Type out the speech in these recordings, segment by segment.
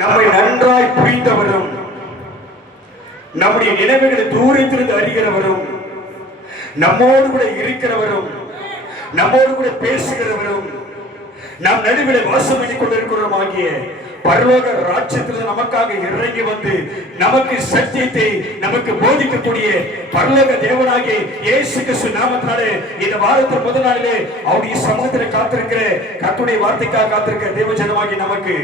நம்மை நன்றாய் புரிந்தவரும், நம்முடைய நினைவுகளை தூரத்திலிருந்து அறிகிறவரும், நம்மோடு கூட இருக்கிறவரும், நம்மோடு கூட பேசுகிறவரும், நம் நடுவில் வாசம் பண்ணி கொண்டிருக்கிறோம் ஆகிய பரலோக ராஜ்யத்தில் நமக்காக இறங்கி வந்து நமக்கு சத்தியத்தை நமக்கு போதிக்கக்கூடிய பரலோக தேவனாகிய இயேசு கிறிஸ்து நாமத்தினாலே இந்த வாரத்தின் முதல் நாளிலே அவருடைய சமூகத்தில் காத்திருக்கிற கர்த்தருடைய வார்த்தைக்காக காத்திருக்கிற தேவஜனமாகி நமக்கு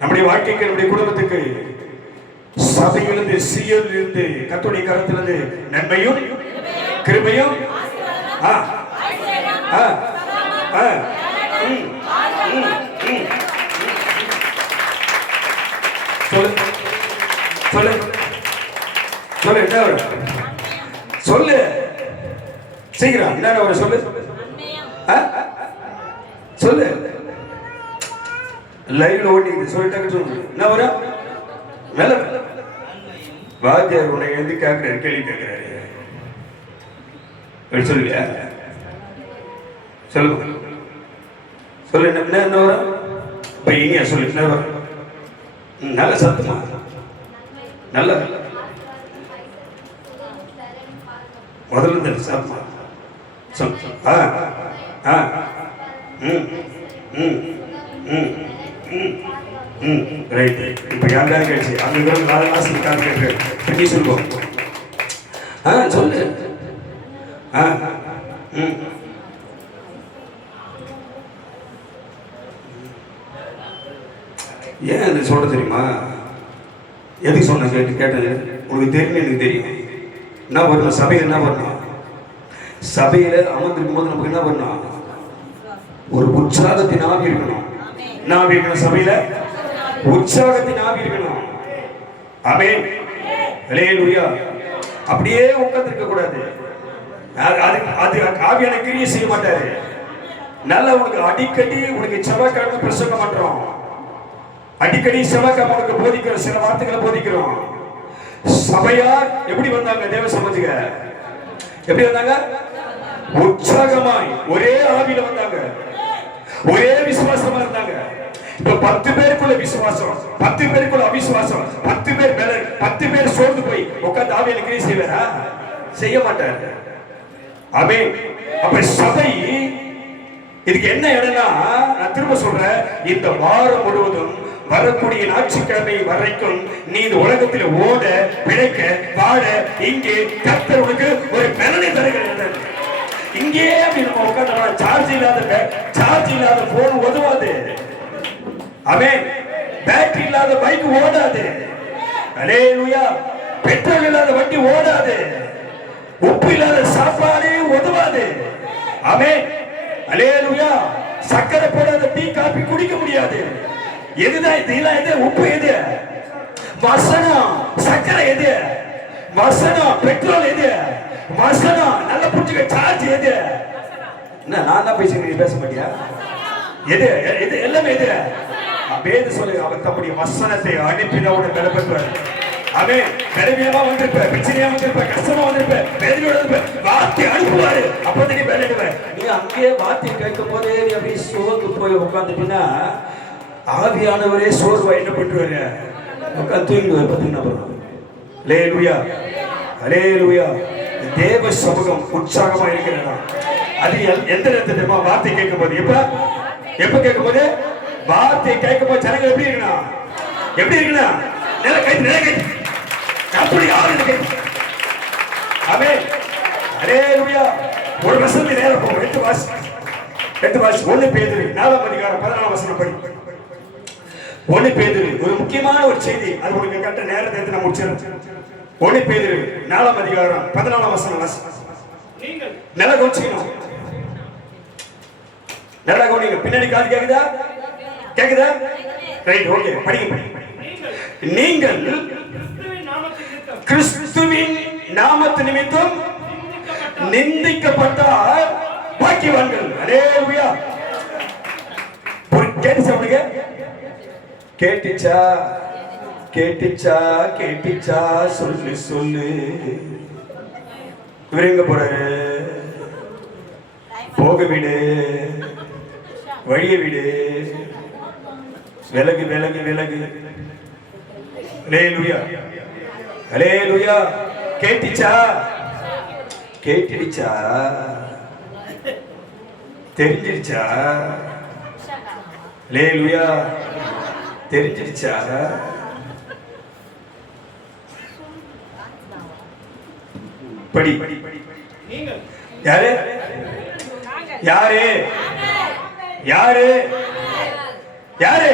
நம்முடைய வாழ்க்கைக்கு நம்முடைய குடும்பத்துக்கு சபையிலிருந்து சீயலிருந்து கர்த்தருடைய கரத்திலிருந்து நன்மையும் கிருபையும் சொல்லு சொல்லு சொல்லு என்ன வரும் சொல்லு சீக்கிரம் என்ன வரும் சொல்லு சொல்லு லைவ்ல ஓடிக்குது சொல்லிட்டாங்க சொல்லு என்ன வரும் மேல வாத்தியார் உன்னை எழுதி கேட்கிறாரு கேள்வி கேட்கிறாரு சொல்லுவியா சொல்லு சொல்லு என்ன வரும் இப்ப இனியா சொல்லு என்ன வரும் நல்ல சத்தமா நல்ல முதல்ல இந்த சத்தமா ரைட் இப்ப யாருக்காக கேட்சி அங்க நாலு மாசம் கேட்க சொல்லுவோம் சொல்லு ஏன் அது சொல்ல தெரியுமா? எதுக்கு சொன்ன கேட்டது உனக்கு தெரியும், எனக்கு தெரியும். என்ன வரணும் சபையில், என்ன வரணும் சபையில அமர்ந்திருக்கும் போது நமக்கு என்ன வரணும்? ஒரு உற்சாகத்தின் ஆவி இருக்கணும். என்ன ஆவி இருக்கணும்? சபையில உற்சாகத்தின் ஆவி இருக்கணும். ஆமென், ஹல்லேலூயா. அப்படியே உட்கார்ந்து இருக்க கூடாது. அது ஆவியான கிரியை செய்ய மாட்டாரு. நல்ல உனக்கு அடிக்கடி உனக்கு செவ்வாய்க்கிழமை பிரசங்கம் பண்றோம், அடிக்கடி செவ்வாய்க்கிழமை உனக்கு போதிக்கிறோம், சில வார்த்தைகளை போதிக்கிறோம். சபையார் எப்படி வந்தாங்க? தேவ சமூகத்துக்கு எப்படி வந்தாங்க? உற்சாகமாய் ஒரே ஆவியில வந்தாங்க, ஒரே விசுவாசமா இருந்தாங்க. இப்ப 10 பேருக்குள்ள விசுவாசம், 10 பேருக்குள்ள அவிசுவாசம், 10 பேர் மேல 10 பேர் சோர்ந்து போய் உட்கார்ந்து ஆவியில கிரியை செய்வாரா? செய்ய மாட்டாரு. ஆமென். அப்ப சபை இதுக்கு என்ன இடம்னா, நான் திரும்ப சொல்றேன், இந்த வாரம் முழுவதும் வரக்கூடிய ஞாயிற்றுக்கிழமை வரைக்கும் நீ இந்த உலகத்தில் ஓட பிழைக்க வாழ இங்கே கர்த்தர் உனக்கு ஒரு பலனை தருகிறார். இங்கே நம்ம உட்கார்ந்து சார்ஜ் இல்லாத போன் உதவாது. ஆமென். பேட்டரி இல்லாத பைக் ஓடாது. ஹல்லேலூயா. பெட்ரோல் இல்லாத வண்டி ஓடாது. உப்பு இல்லாத சாப்பாடு உதவாது. ஆமென், ஹல்லேலூயா. சக்கரை போடாத டீ காபி குடிக்க முடியாது. எதுதான் இதெல்லாம்? எது? உப்பு எது? வசனம். சக்கரை எது? வசனம். பெட்ரோல் எது? வசனம். நல்ல புடிச்சுக்க சார்ஜ் எது? என்ன நான் தான் பேசுறேன், நீ பேச மாட்டியா? எது? எது? எல்லாமே எது? வேத சொல்லு, அவர் தம்முடைய வசனத்தை அனுப்பினவுடன் பலப்பெற்றார். அவன் பலவீனமா வந்திருப்ப, பிரச்சனையா வந்திருப்ப, கஷ்டமா வந்திருப்ப, வேதனையோட இருப்ப, வார்த்தை அனுப்புவாரு. அப்பதான் நீ பலடுவ. நீ அங்கேயே வார்த்தை கேட்கும் போதே நீ அப்படியே சோர்ந்து போய் உட்காந்துட்டீங்கன்னா ஆவியானவரே சோர்வா என்ன பண்ணுவாரு? உட்காந்து தூங்கிடுவார். பார்த்தீங்கன்னா ஹல்லேலூயா, ஹல்லேலூயா. தேவ சமூகம் உற்சாகமா இருக்கிறதா? அது எந்த நேரத்தை தெரியுமா? வார்த்தை கேட்கும் போது. எப்ப கேட்கும் போது? வார்த்தை கேட்கும் போது ஜனங்கள் எப்படி இருக்கணும்? எப்படி இருக்கணும்? நில கை அப்படி ஆவியில ஆமென், ஹல்லேலூயா. ஒரு வசனத்தை நேரம் போகும். 8 வாசி 1 பேதுரு 4ஆம் அதிகாரம் 14ஆம் வசனம் படி. 1 பேதுரு ஒரு முக்கியமான ஒரு செய்தி. அது உங்களுக்கு கரெக்டா நேரத்தை எடுத்து நம்ம முடிச்சிடலாம். 1 பேதுரு 4ஆம் அதிகாரம் 14ஆம் வசனம் வாசி. நீங்கள் நல்லா கவனிச்சுக்கணும், நல்லா கவனிங்க. பின்னாடி காது கேக்குதா? கேக்குதா? Right, okay. படிங்க. நீங்கள் கிறிஸ்துவின் நாமத்து நிமித்தம் நிந்திக்கப்பட்டால் பாக்கியவான்கள். ஹல்லேலூயா. கேட்டுச்சா? உங்களுக்கு கேட்டுச்சா? கேட்டுச்சா? கேட்டுச்சா? சொல்லு சொல்லு. இவர் எங்க போறாரு? போக விடு, வழிய விடு. விலகு விலகு விலகு. ஹல்லேலூயா ஹல்லேலூயா. கேட்டிச்சா? கேட்டிடுச்சா? தெரிஞ்சிடுச்சா? ஹல்லேலூயா. தெரிஞ்சிடுச்சா? படி. யாரு யாரு யாரு யாரு?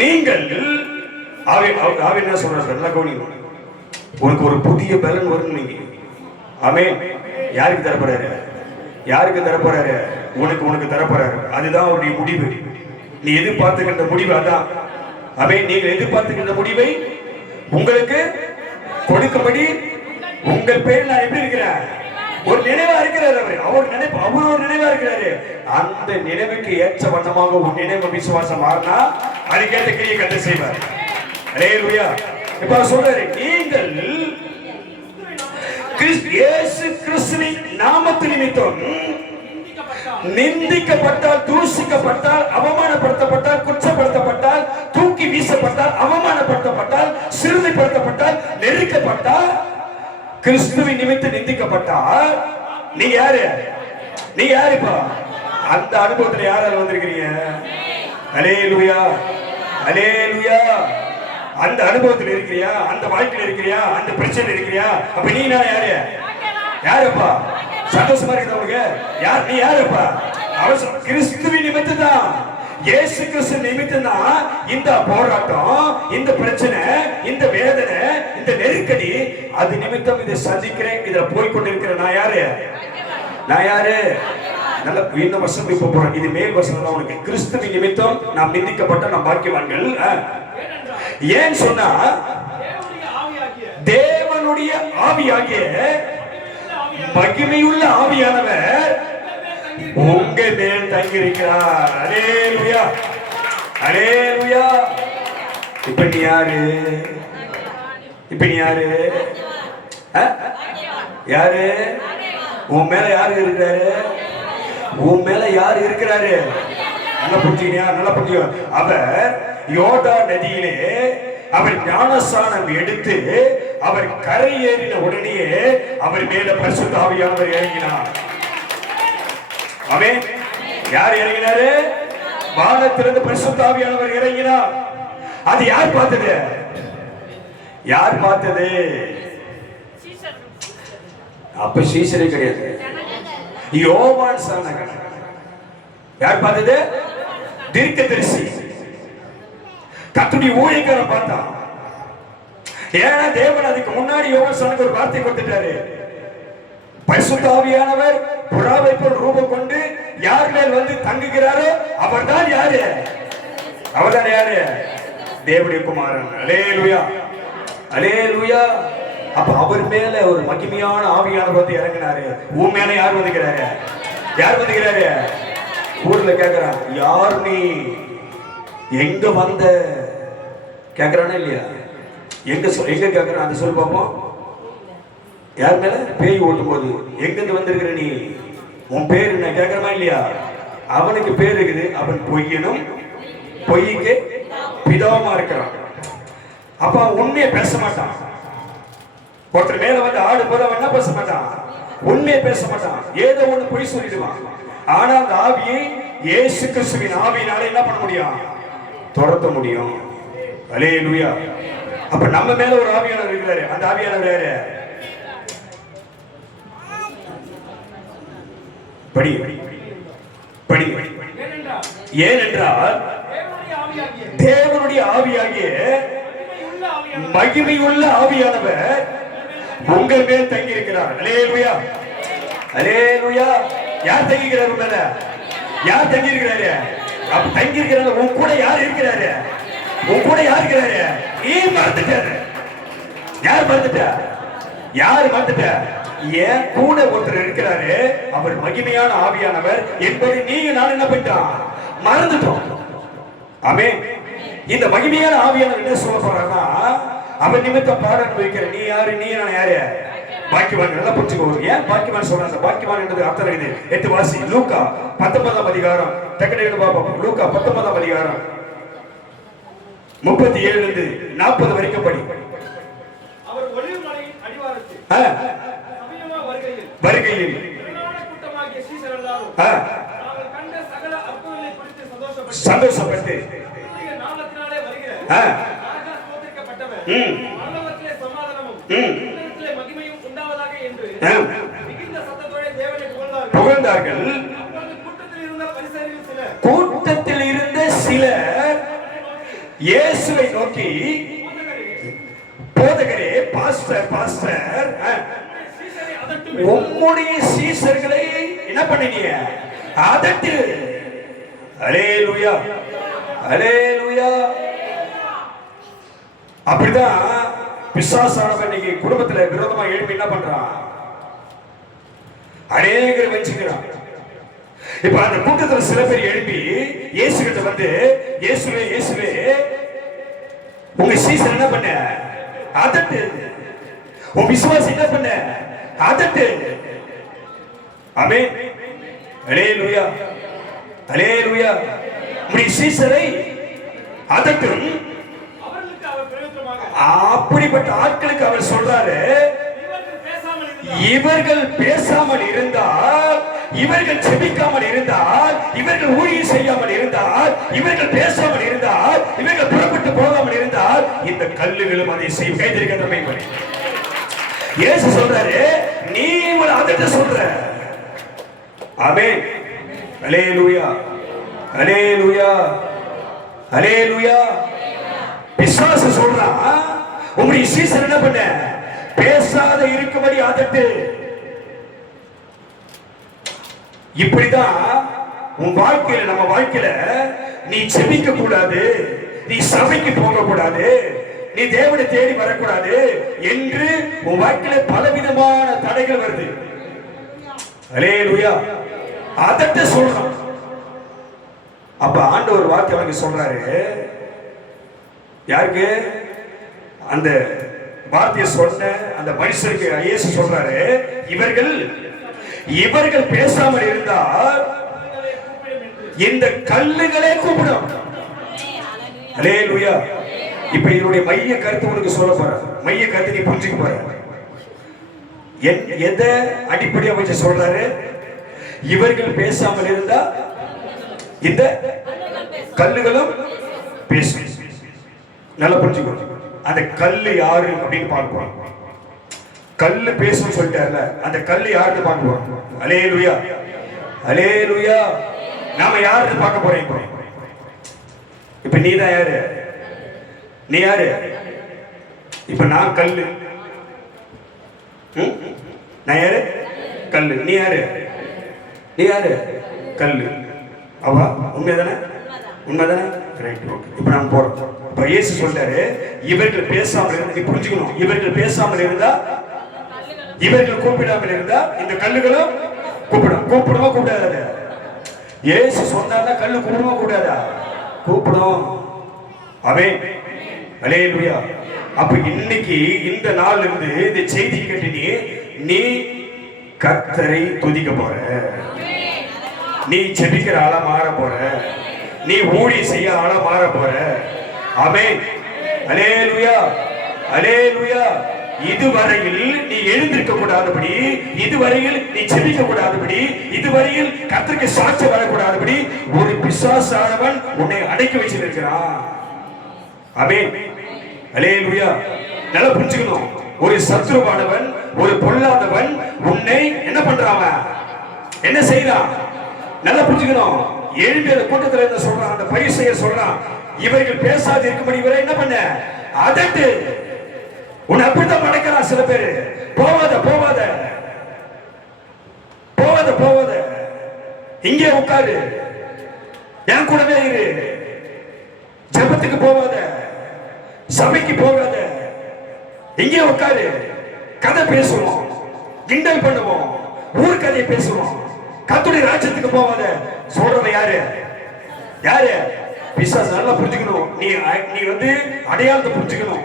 நீங்கள் என்ன சொல்ற? உனக்கு ஒரு புதிய பலன் வரும். நீங்க ஆமென். யாருக்கு தரப்போறாரு? யாருக்கு தரப்போறாரு? உனக்கு தரப்போறாரு. அதுதான் அவருடைய முடிவு. நீ எதிர்பார்த்துக்கின்ற முடிவு அதான். ஆமென். நீங்கள் எதிர்பார்த்துக்கின்ற முடிவை உங்களுக்கு கொடுக்கும்படி உங்கள் பேர் நான் எப்படி இருக்கிறேன்? ஒரு நினைவா இருக்கிறார். அவர் ஒரு நினைவா இருக்கிறாரு. அந்த நினைவுக்கு ஏற்ற வண்ணமாக ஒரு நினைவு விசுவாசம் மாறினா அதுக்கேற்ற கிரியை கர்த்தர் செய்வார். ஹல்லேலூயா. இப்ப சொல்றாரு, நீங்கள் இயேசு கிறிஸ்துவின் நாமத்து நிமித்தம் நிந்திக்கப்பட்டால், தூஷிக்கப்பட்டால், அவமானப்படுத்தப்பட்டால், குற்றப்படுத்தப்பட்டால், தூக்கி வீசப்பட்டால், அவமானப்படுத்தப்பட்டால், சிறுமைப்படுத்தப்பட்டால், நெருக்கப்பட்டால், கிறிஸ்துவின் நிமித்தம் நிந்திக்கப்பட்டால் நீங்க யாரு? நீங்க யாருப்பா? அந்த அனுபவத்துல யாரால வந்திருக்கிறீங்க? ஹல்லேலூயா ஹல்லேலூயா. அந்த அனுபவத்தில் இருக்கிறியா? அந்த வாழ்க்கையில் இருக்கிறியா? அந்த பிரச்சனை இருக்கிறியா? அப்ப நீ நான் யாரு? யாருப்பா? சந்தோஷமா இருக்குது உங்களுக்கு? யார் நீ? யாருப்பா? அவசரம் கிறிஸ்துவின் நிமித்தம் தான், இயேசு கிறிஸ்து நிமித்தம் தான் இந்த போராட்டம், இந்த பிரச்சனை, இந்த வேதனை, இந்த நெருக்கடி. அது நிமித்தம் இதை சந்திக்கிறேன். இதுல போய்கொண்டிருக்கிற நான் யாரு? நான் யாரு? நல்ல இந்த வசனம் இப்ப போறேன். இது மேல் வசனம் தான் உனக்கு. கிறிஸ்துவின் நிமித்தம் நாம் நிந்திக்கப்பட்ட நாம் பாக்கியவான்கள். ஏன் சொன்னா, தேவனுடைய ஆவியாகிய மகிமையுள்ள ஆவியானவர் உங்க மேல் தங்கியிருக்கிறார். ஹல்லேலூயா ஹல்லேலூயா. இப்ப நீ யாரு? இப்ப நீ யாரு? யாரு? உன் மேல யாரு இருக்கிறாரு? உன் மேல யாரு இருக்கிறாரு? நல்லா புரிஞ்சுக்கியா? நல்லா புரிஞ்சுக்க. அவர் யோர்தா நதியிலே அவர் ஞானஸ்நானம் எடுத்து அவர் கரை ஏறின உடனே அவர் மேல பரிசுத்த ஆவியானவர் இறங்கினார். ஆமென். யார் இறங்கினாரு? வானத்திலிருந்து பரிசுத்த ஆவியானவர் இறங்கினார். அது யார் பார்த்தது? யார் பார்த்தது? அப்ப சீசரே கிடையாது, யோவான் சானகன். யார் பார்த்தது? தீர்க்கதரிசி. கர்த்தருடைய ஊழியக்காரன் பார்த்தான். ஏன்னா தேவன் அதுக்கு முன்னாடி யோவான் சானகன் ஒரு வார்த்தை கொடுத்துட்டாரு. பரிசுத்த ஆவியானவர் புறாவை போல் ரூபம் கொண்டு யார் மேல் வந்து தங்குகிறாரோ அவர்தான் யாரு? அவர்தான் யாரு? தேவனுடைய குமாரன். ஹல்லேலூயா ஹல்லேலூயா. அப்ப அவர் மேல ஒரு மகிமையான ஆவியானவர் வந்து இறங்கினாரு. உன் மேல யார் வந்துக்கிறாரு? யார் வந்துக்கிறாரு? ஊர்ல கேக்குறான், யார் நீ? எங்க வந்த கேக்குறானா இல்லையா? எங்க கேக்குறான்? அந்த சொல்லு பாப்போம். யார் மேல? பேய் ஓட்டும் போது எங்கிருந்து வந்திருக்கிற நீ? உன் பேர் என்ன கேக்குறமா இல்லையா? அவனுக்கு பேர் இருக்குது. அவன் பொய்யனும் பொய்க்கு பிதாவுமா இருக்கிறான். அப்ப உண்மையை பேச மாட்டான். ஒருத்தர் மேல வந்து ஆடு போல என்ன பேச மாட்டான்? உண்மையை பேச மாட்டான். ஏதோ ஒண்ணு பொய் சொல்லிடுவான். ஆனா அந்த ஆவியை இயேசு கிறிஸ்துவின் ஆவியினால என்ன பண்ண முடியும்? துரத்த முடியும். ஹல்லேலூயா. அப்ப நம்ம மேல ஒரு ஆவியானவர் இருக்கிறாரு. அந்த ஆவியானவர் யாரு? படி படி. ஏனென்றால் தேவனுடைய ஆவியாகிய மகிமையுள்ள ஆவியானவர் உங்கள் மேல் தங்கி இருக்கிறார். ஹல்லேலூயா ஹல்லேலூயா. யார் தங்கி இருக்கிறார்? மேல யார் தங்கி இருக்கிறாரு? அப்ப தங்கி இருக்கிறாரு. உன் கூட யார் இருக்கிறாரு? உன் கூட யார் இருக்கிறாரு? நீ மறந்துட்டாரு. யார் மறந்துட்ட? யார் மறந்துட்ட? ஏன் கூட ஒருத்தர் இருக்கிறாரு. அவர் மகிமையான ஆவியானவர் என்பதை நீங்க நான் என்ன பண்ணிட்டோம்? மறந்துட்டோம். ஆமென். இந்த மகிமையான ஆவியானவர் என்ன சொல்ல போறாருன்னா, அவர் நிமித்தம் பாட அனுபவிக்கிற நீ யாரு? நீ நான் யாரு? பாக்கியவான் நல்லா புரிஞ்சுக்கோ. ஏன் பாக்கியவான் சொல்றாங்க? பாக்கியவான் என்றது அர்த்தம் இருக்குது. 8 வாசி லூக்கா 19ஆம் அதிகாரம். டக்கடேடு பாப்போம். லூக்கா 19ஆம் அதிகாரம் 37 இருந்து 40 வரைக்கும் படி. அவர் ஒலிவ மலையின் அடிவாரத்தில் வருகையில் கூட்டமாகிய சீஷர் எல்லாரும் நாங்கள் கண்ட சகல அற்புதங்களை குறித்து சந்தோஷப்பட்டு நாமத்தினாலே வருகிற ராஜா ஸ்தோத்திரிக்கப்பட்டவர் பரலோகத்திலே சமாதானமும் உலகத்திலே மகிமையும் உண்டாவதாக என்று மிகுந்த சத்தத்தோட தேவனை புகழ்ந்தார்கள். அப்பொழுது கூட்டத்தில் இருந்த சிலர் இயேசுவை நோக்கி, போதகரே, பாஸ்டர், உம்முடைய சீஷர்களை என்ன பண்ணீங்க? அதட்டு. அல்லேலூயா, அல்லேலூயா. அப்படிதான் பிசாசானவன் இன்னைக்கு குடும்பத்துல விரோதமா எழுப்பி என்ன பண்றான்? அநேகர் வச்சுக்கிறான். இப்ப அந்த கூட்டத்துல சில பேர் எழுப்பி இயேசு கிட்ட வந்து, இயேசுவே இயேசுவே உங்க சீசன் என்ன பண்ண? அதட்டு. உன் விசுவாசி என்ன பண்ண? அதட்டு. ஆமென். அல்லேலூயா, அல்லேலூயா. உங்க சீசரை அதட்டும். அப்படிப்பட்ட ஆட்களுக்கு அவர் சொல்றாரு, இவர்கள் பேசாமல் இருந்தால், இவர்கள் செபிக்காமல் இருந்தால், இவர்கள் ஊழியம் செய்யாமல் இருந்தால், இவர்கள் பேசாமல் இருந்தால், இவர்கள் புறப்பட்டு போகாமல் இருந்தால், இந்த கல்லுகளும் அதை செய்யும். கைதிருக்கின்ற இயேசு சொல்றாரு, நீ இவங்களை அதட்ட சொல்ற. ஆமென். அல்லேலூயா, அல்லேலூயா, அல்லேலூயா. பிசாசு சொல்றான், உங்களுடைய சீசன் என்ன பண்ண? பேசாத இருக்கும்படி அதட்டு. இப்படிதான் உன் வாழ்க்கையில, நம்ம வாழ்க்கையில நீ செபிக்க கூடாது, நீ சபைக்கு போக கூடாது, நீ தேவனை தேடி வரக்கூடாது என்று உன் வாழ்க்கையில பலவிதமான தடைகள் வருது. அல்லேலூயா. அதட்ட சொல்றான். அப்ப ஆண்டவர் வார்த்தை அவனுக்கு சொல்றாரு. யாருக்கு? அந்த வார்த்தையை சொன்ன அந்த மனுஷருக்கு இயேசு சொல்றாரு, இவர்கள் பேசாமல் இருந்தால் இந்த கல்லுகளே கூப்பிடும். அல்லேலூயா. இப்ப இதனுடைய மைய கருத்து உனக்கு சொல்ல போற. மைய கருத்து நீ புரிஞ்சுக்க போற. எதை அடிப்படையா வச்சு சொல்றாரு? இவர்கள் பேசாமல் இருந்தா இந்த கல்லுகளும் பேசும். நல்லா புரிஞ்சுக்கோ. அந்த கல்லு யாரு அப்படின்னு பார்ப்போம். கல்லு பேசும் சொல்லிட்டார்ல, அந்த கல்லு யாருன்னு பார்ப்போம். அல்லேலூயா, அல்லேலூயா. நாம யாருன்னு பார்க்க போறோம். இப்ப நீ தான் யாரு? நீ யாரு? இப்ப நான் கல்லு. நான் யாரு? கல்லு. நீ யாரு? நீ யாரு? கல்லு. அவா உண்மைதானே? உண்மைதானே? Right, okay. இப்ப நாம போறோம். இப்ப இயேசு சொல்றாரு, இவர்கள் பேசாமல் இருந்தா, நீ புரிஞ்சுக்கணும், இவர்கள் பேசாமல் இருந்தா, இவர்கள் கூப்பிடாமல் இருந்தா இந்த கல்லுகளும் கூப்பிடும். கூப்பிடுமா கூப்பிடாத? இயேசு சொன்னார்னா கல்லு கூப்பிடுமா கூடாதா? கூப்பிடும். ஆமென். அல்லேலூயா. அப்ப இன்னைக்கு இந்த நாள்ல இருந்து இந்த செய்தி கேட்டு நீ கர்த்தரை துதிக்க போற, நீ ஜெபிக்கிற ஆளா மாற போற, நீ ஊழியம் செய்ய ஆளா மாற போற. ஆமென். அல்லேலூயா, அல்லேலூயா. இதுவரையில் நீ எழுந்திருக்க கூடாதபடி, இதுவரையில் நீ ஜெபிக்க கூடாதபடி, இதுவரையில் கர்த்தருக்கு சாட்சி வரக்கூடாதபடி ஒரு பிசாசானவன் உன்னை அடக்கி வச்சிருக்கிறான். ஆமென். அல்லேலூயா. நல்லா புரிஞ்சுக்கணும். ஒரு சத்துருவானவன், ஒரு பொல்லாதவன் உன்னை என்ன பண்றான்? என்ன செய்யறான்? நல்லா புரிஞ்சுக்கணும். எழுப்பிய கூட்டத்தில் என்ன சொல்றான்? அந்த பரிசைய சொல்றான், இவர்கள் பேசாது இருக்கும்படி இவரை என்ன பண்ண? அதட்டு. உன்னை அப்படித்தான் மடக்கிறான் சில பேரு. போவாத போவாத போவாத போவாத, இங்கே உட்காரு, என் கூடவே இரு, ஜெபத்துக்கு போவாத, சபைக்கு போகாத, இங்கே உட்காரு, கதை பேசுவோம், கிண்டல் பண்ணுவோம், ஊர் கதையை பேசுவோம், கர்த்தருடைய ராஜ்யத்துக்கு போவாத. சொல்றவன் யாரு? யாரு? பிசாசு. நல்லா புரிஞ்சுக்கணும். நீ வந்து அடையாளத்தை புரிஞ்சுக்கணும்.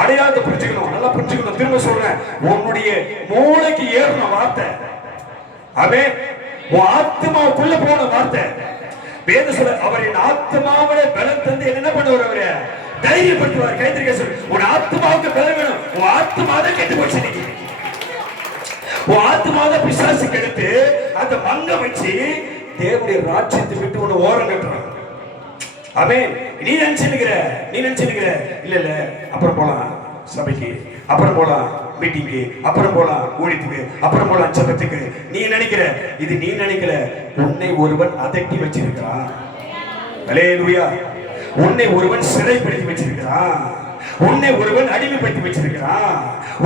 அடையாளத்தை புரிஞ்சுக்கணும், நல்லா புரிஞ்சுக்கணும். திரும்ப சொல்றேன், உன்னுடைய மூளைக்கு ஏறணும் வார்த்தை. அவன் உன் ஆத்மாவுக்குள்ள போன வார்த்தை. வேத சொல்ல அவர் என் ஆத்மாவில பலம் தந்து என்ன பண்ணுவார்? அவரு தைரியப்படுத்துவார். கைத்திரிக்க சொல்லு, உன் ஆத்மாவுக்கு பலம் வேணும். உன் ஆத்மாவை கெட்டு போச்சு. நீங்க உன் ஆத்மாவை பிசாசு கெடுத்து அந்த மங்க வச்சு தேவனுடைய ராஜ்யத்தை விட்டு உன்னை ஓரம் கட்டுறான். அவன் நீ நினைச்சுக்கிற இல்ல இல்ல அப்புறம் போலாம் சபைக்கு, அப்புறம் போலாம் மீட்டிங்கு, அப்புறம் போலாம் ஊழியத்துக்கு, அப்புறம் போலாம் ஜெபத்துக்கு. நீ நினைக்கிற இது, நீ நினைக்கல. உன்னை ஒருவன் அதட்டி வச்சிருக்கிறான். அல்லேலூயா. உன்னை ஒருவன் சிறைப்படுத்தி வச்சிருக்கிறான். உன்னை ஒருவன் அடிமைப்படுத்தி வச்சிருக்கிறான்.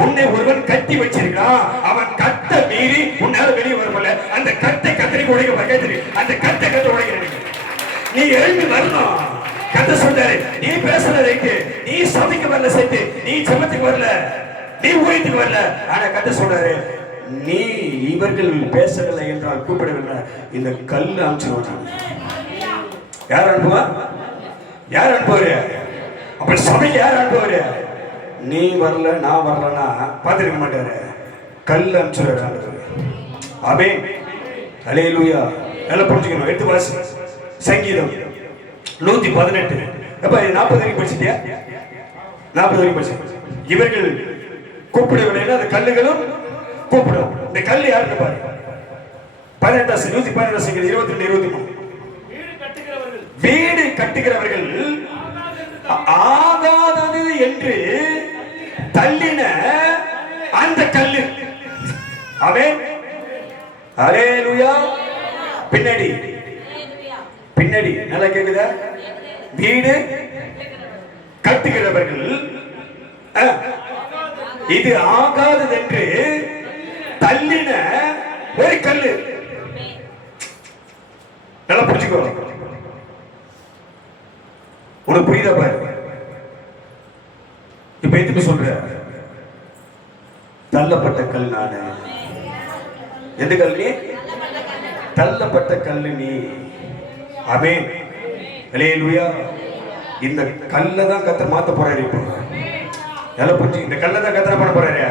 உன்னை ஒருவன் கட்டி வச்சிருக்கிறான். அவன் கட்ட மீறி உன்னால வெளியே வரும்ல, அந்த கட்டை கத்திரி உடைக்க பக்கத்துல அந்த கட்டை உடைக்கிற நீ எழுந்து வரணும். கத்த சொல்றாரு, நீ பேசுற ரைட்டு, நீ சபைக்கு வரல சேர்த்து, நீ ஜெபத்துக்கு வரல, நீ ஊழியத்துக்கு வரல. ஆனா கத்த சொல்றாரு, நீ இவர்கள் பேசவில்லை என்றால் கூப்பிடவில்லை, இந்த கல் அனுப்பிச்சிருவாங்க. யார் அனுப்புவா? யார் அனுப்புவாரு? அப்ப சபைக்கு யார் அனுப்புவாரு? நீ வரல நான் வரலன்னா பார்த்துருக்க மாட்டாரு, கல் அனுப்பிச்சிருவாரு. ஆமென். அல்லேலூயா. நல்லா புரிஞ்சுக்கணும். எடுத்து வாசி. சங்கீதம் 118. அப்ப 40 வரைக்கும் படிச்சிட்டியா? 40 வரைக்கும் படிச்சு. இவர்கள் கூப்பிடவில்லை, அந்த கல்லுகளும் கூப்பிடும். இந்த கல் யாருன்னு பாரு. 18 118 22 23. வீடு கட்டுகிறவர்கள் ஆகாதது என்று தள்ளின அந்த கல்லு. ஆமென். அல்லேலூயா. பின்னாடி பின்னாடி நல்லா கேக்குதா? வீடு கட்டுகிறவர்கள் இது ஆகாதது என்று தள்ளின ஒரு கல்லு. நல்லா புரிஞ்சுக்கோ. உனக்கு புரியுதா பாரு. இப்ப எதுக்கு சொல்ற? தள்ளப்பட்ட கல் நானு. எந்த கல் நீ? தள்ளப்பட்ட கல் நீ. ஆமென். அல்லேலூயா. இந்த கல்லை தான் கர்த்தர் மாத்த போறாரு. இப்போ நல்லா புரிஞ்சு, இந்த கல்லை தான் கர்த்தர் பண்ண போறாரு,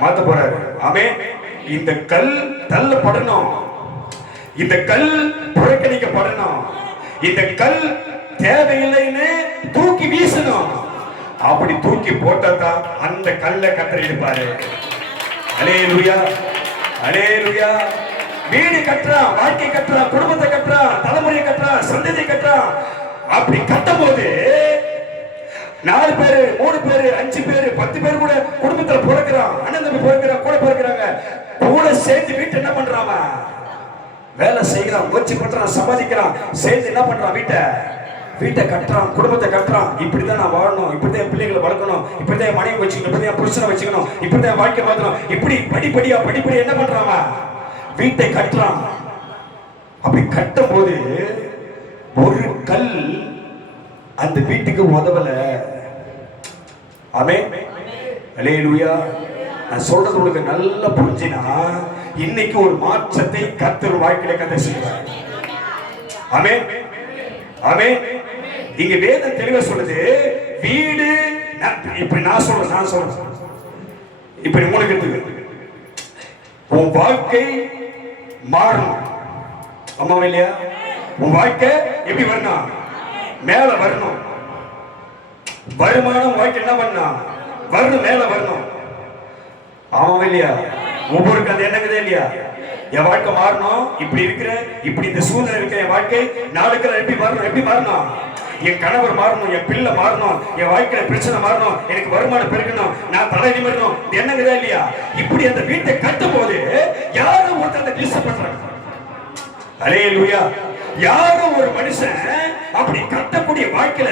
மாத்த போறாரு. ஆமென். இந்த கல் தள்ளப்படணும். இந்த கல் புறக்கணிக்கப்படணும். இந்த கல் தேவையில்லைன்னு தூக்கி வீசணும். அப்படி தூக்கி போட்டாதான் அந்த கல்லை கர்த்தர் எடுப்பாரு. அல்லேலூயா. அல்லேலூயா. வீடு கட்டுறான், வாழ்க்கை கட்டுறான், குடும்பத்தை கட்டுறான், தலைமுறை கட்டுறான், சந்ததி கட்டுறான். அப்படி கட்டும் போது 4 பேரு 3 பேரு 5 பேரு 10 பேர் கூட குடும்பத்துல பிறக்கிறான். அண்ணன் தம்பி பிறக்கிறான், கூட பிறக்கிறாங்க. கூட சேர்ந்து வீட்டை என்ன பண்றான்? வேலை செய்யறான், முயற்சி பண்றான், சம்பாதிக்கிறான். சேர்ந்து என்ன பண்றான்? வீட்டை கட்டுறான், குடும்பத்தை கட்டுறான். இப்படிதான் நான் வாழணும், இப்படிதான் பிள்ளைகளை வளர்க்கணும், இப்படிதான் மனைவி வச்சுக்கணும், இப்படிதான் புருஷனை வச்சுக்கணும், இப்படிதான் வாழ்க்கை மாற்றணும். இப்படி படிப்படியா என்ன பண்றான்? வீட்டை கட்டுறான். அப்படி கட்டும் போது ஒரு கல் அந்த வீட்டுக்கு உதவல. ஆமென். அல்லேலூயா. நான் சொல்றது உங்களுக்கு நல்லா புரிஞ்சினா இன்னைக்கு ஒரு மாற்றத்தை கர்த்தர் வாழ்க்கையில கர்த்தர் செய்வார். ஆமென். ஆமென். இங்க வேதம் தெளிவா சொல்லுது, வீடு இப்ப நான் சொல்றேன் இப்ப 3 கேட்டு உன் வாழ்க்கை மாறணும். அம்மா இல்லையா? உன் வாழ்க்கை எப்படி வரணும்? மேல வரணும். வருமானம் வாழ்க்கை என்ன பண்ணணும்? வரணும், மேல வரணும். ஆமா இல்லையா? ஒவ்வொருக்கு அந்த எண்ணம் இல்லையா? என் வாழ்க்கை மாறணும். இப்படி இருக்கிற, இப்படி இந்த சூழ்நிலை இருக்கிற என் வாழ்க்கை நாளுக்கு எப்படி மாறணும்? என் கணவர் மாறணும், என் பிள்ளை மாறணும், என் வாழ்க்கையில பிரச்சனை மாறணும், எனக்கு வருமானம் பெருக்கணும், நான் தலை நிமிரணும். இந்த எண்ணம் இல்லையா? இப்படி அந்த வீட்டை கட்டும் போது யாரும் ஒருத்தர் அந்த டிஸ்டர்ப் பண்றாங்க. அல்லேலூயா. யாரும் ஒரு மனுஷன் அப்படி கட்டக்கூடிய வாழ்க்கையில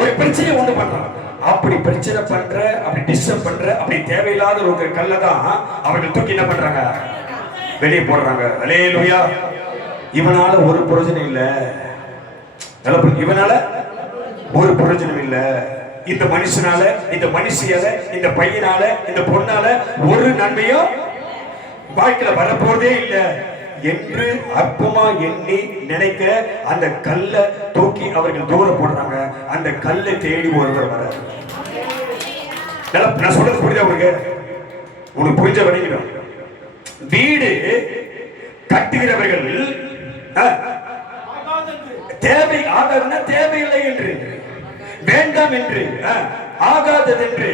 ஒரு பிரச்சனை உண்டு பண்றாங்க. அப்படி பிரச்சனை பண்ற, அப்படி டிஸ்டர்ப் பண்ற, அப்படி தேவையில்லாத ஒரு கல்லை தான் அவர்கள் தூக்கி என்ன பண்றாங்க? வெளியே போடுறாங்க. அல்லேலூயா. இவனால ஒரு பிரயோஜனம் இல்ல. இவனால ஒரு பிரயோஜனம் இல்ல. இந்த மனுஷனால, இந்த மனுஷியால, இந்த பையனால, இந்த பொண்ணால ஒரு நன்மையும் வாழ்க்கையில வரப்போறதே இல்ல என்று அற்பமா எண்ணி நினைக்கிற அந்த கல்லை தூக்கி அவர்கள் தூர போடுறாங்க. அந்த கல்லை தேடி ஒருவர் வர. நல்லா நான் சொல்றது புரியுதா உங்களுக்கு? உனக்கு புரிஞ்ச வரைக்கும் வீடு கட்டுகிறவர்கள் தேவை ஆகாதுன்னா தேவையில்லை என்று, வேண்டாம் என்று, ஆகாதது என்று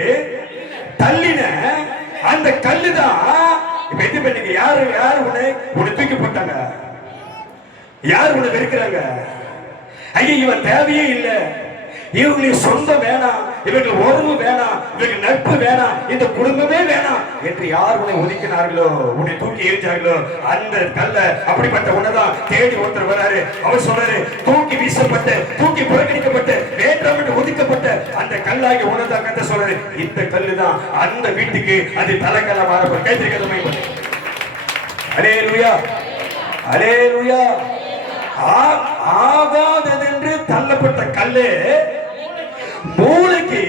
தள்ளின அந்த கல்லுதான் இப்ப எது பண்ணுங்க. யாரு யாரு உன்னை தூக்கி போட்டாங்க? யார் உன்னை வெறுக்கிறாங்க? ஐயா இவன் தேவையே இல்லை, இவங்களுக்கு சொந்தம் வேணாம், இவங்களுக்கு உறவு வேணாம், இவங்களுக்கு நட்பு வேணாம், இந்த குடும்பமே வேணாம் என்று யார் உன்னை ஒதுக்கினார்களோ, உன்னை தூக்கி எரிஞ்சார்களோ அந்த கல்ல அப்படிப்பட்ட உன்னதான் தேடி ஒருத்தர் வராரு. அவர் சொல்றாரு, தூக்கி வீசப்பட்ட, தூக்கி புறக்கணிக்கப்பட்ட, வேண்டாம் என்று ஒதுக்கப்பட்ட அந்த கல்லாகி உன்னதான் கத்த சொல்றாரு, இந்த கல்லு தான் அந்த வீட்டுக்கு அது தலைக்கல்ல மாறப்போ கைத்திருக்கிறது. அல்லேலூயா, அல்லேலூயா. ஆகாததென்று தள்ளப்பட்ட கல்லு மூளைக்கு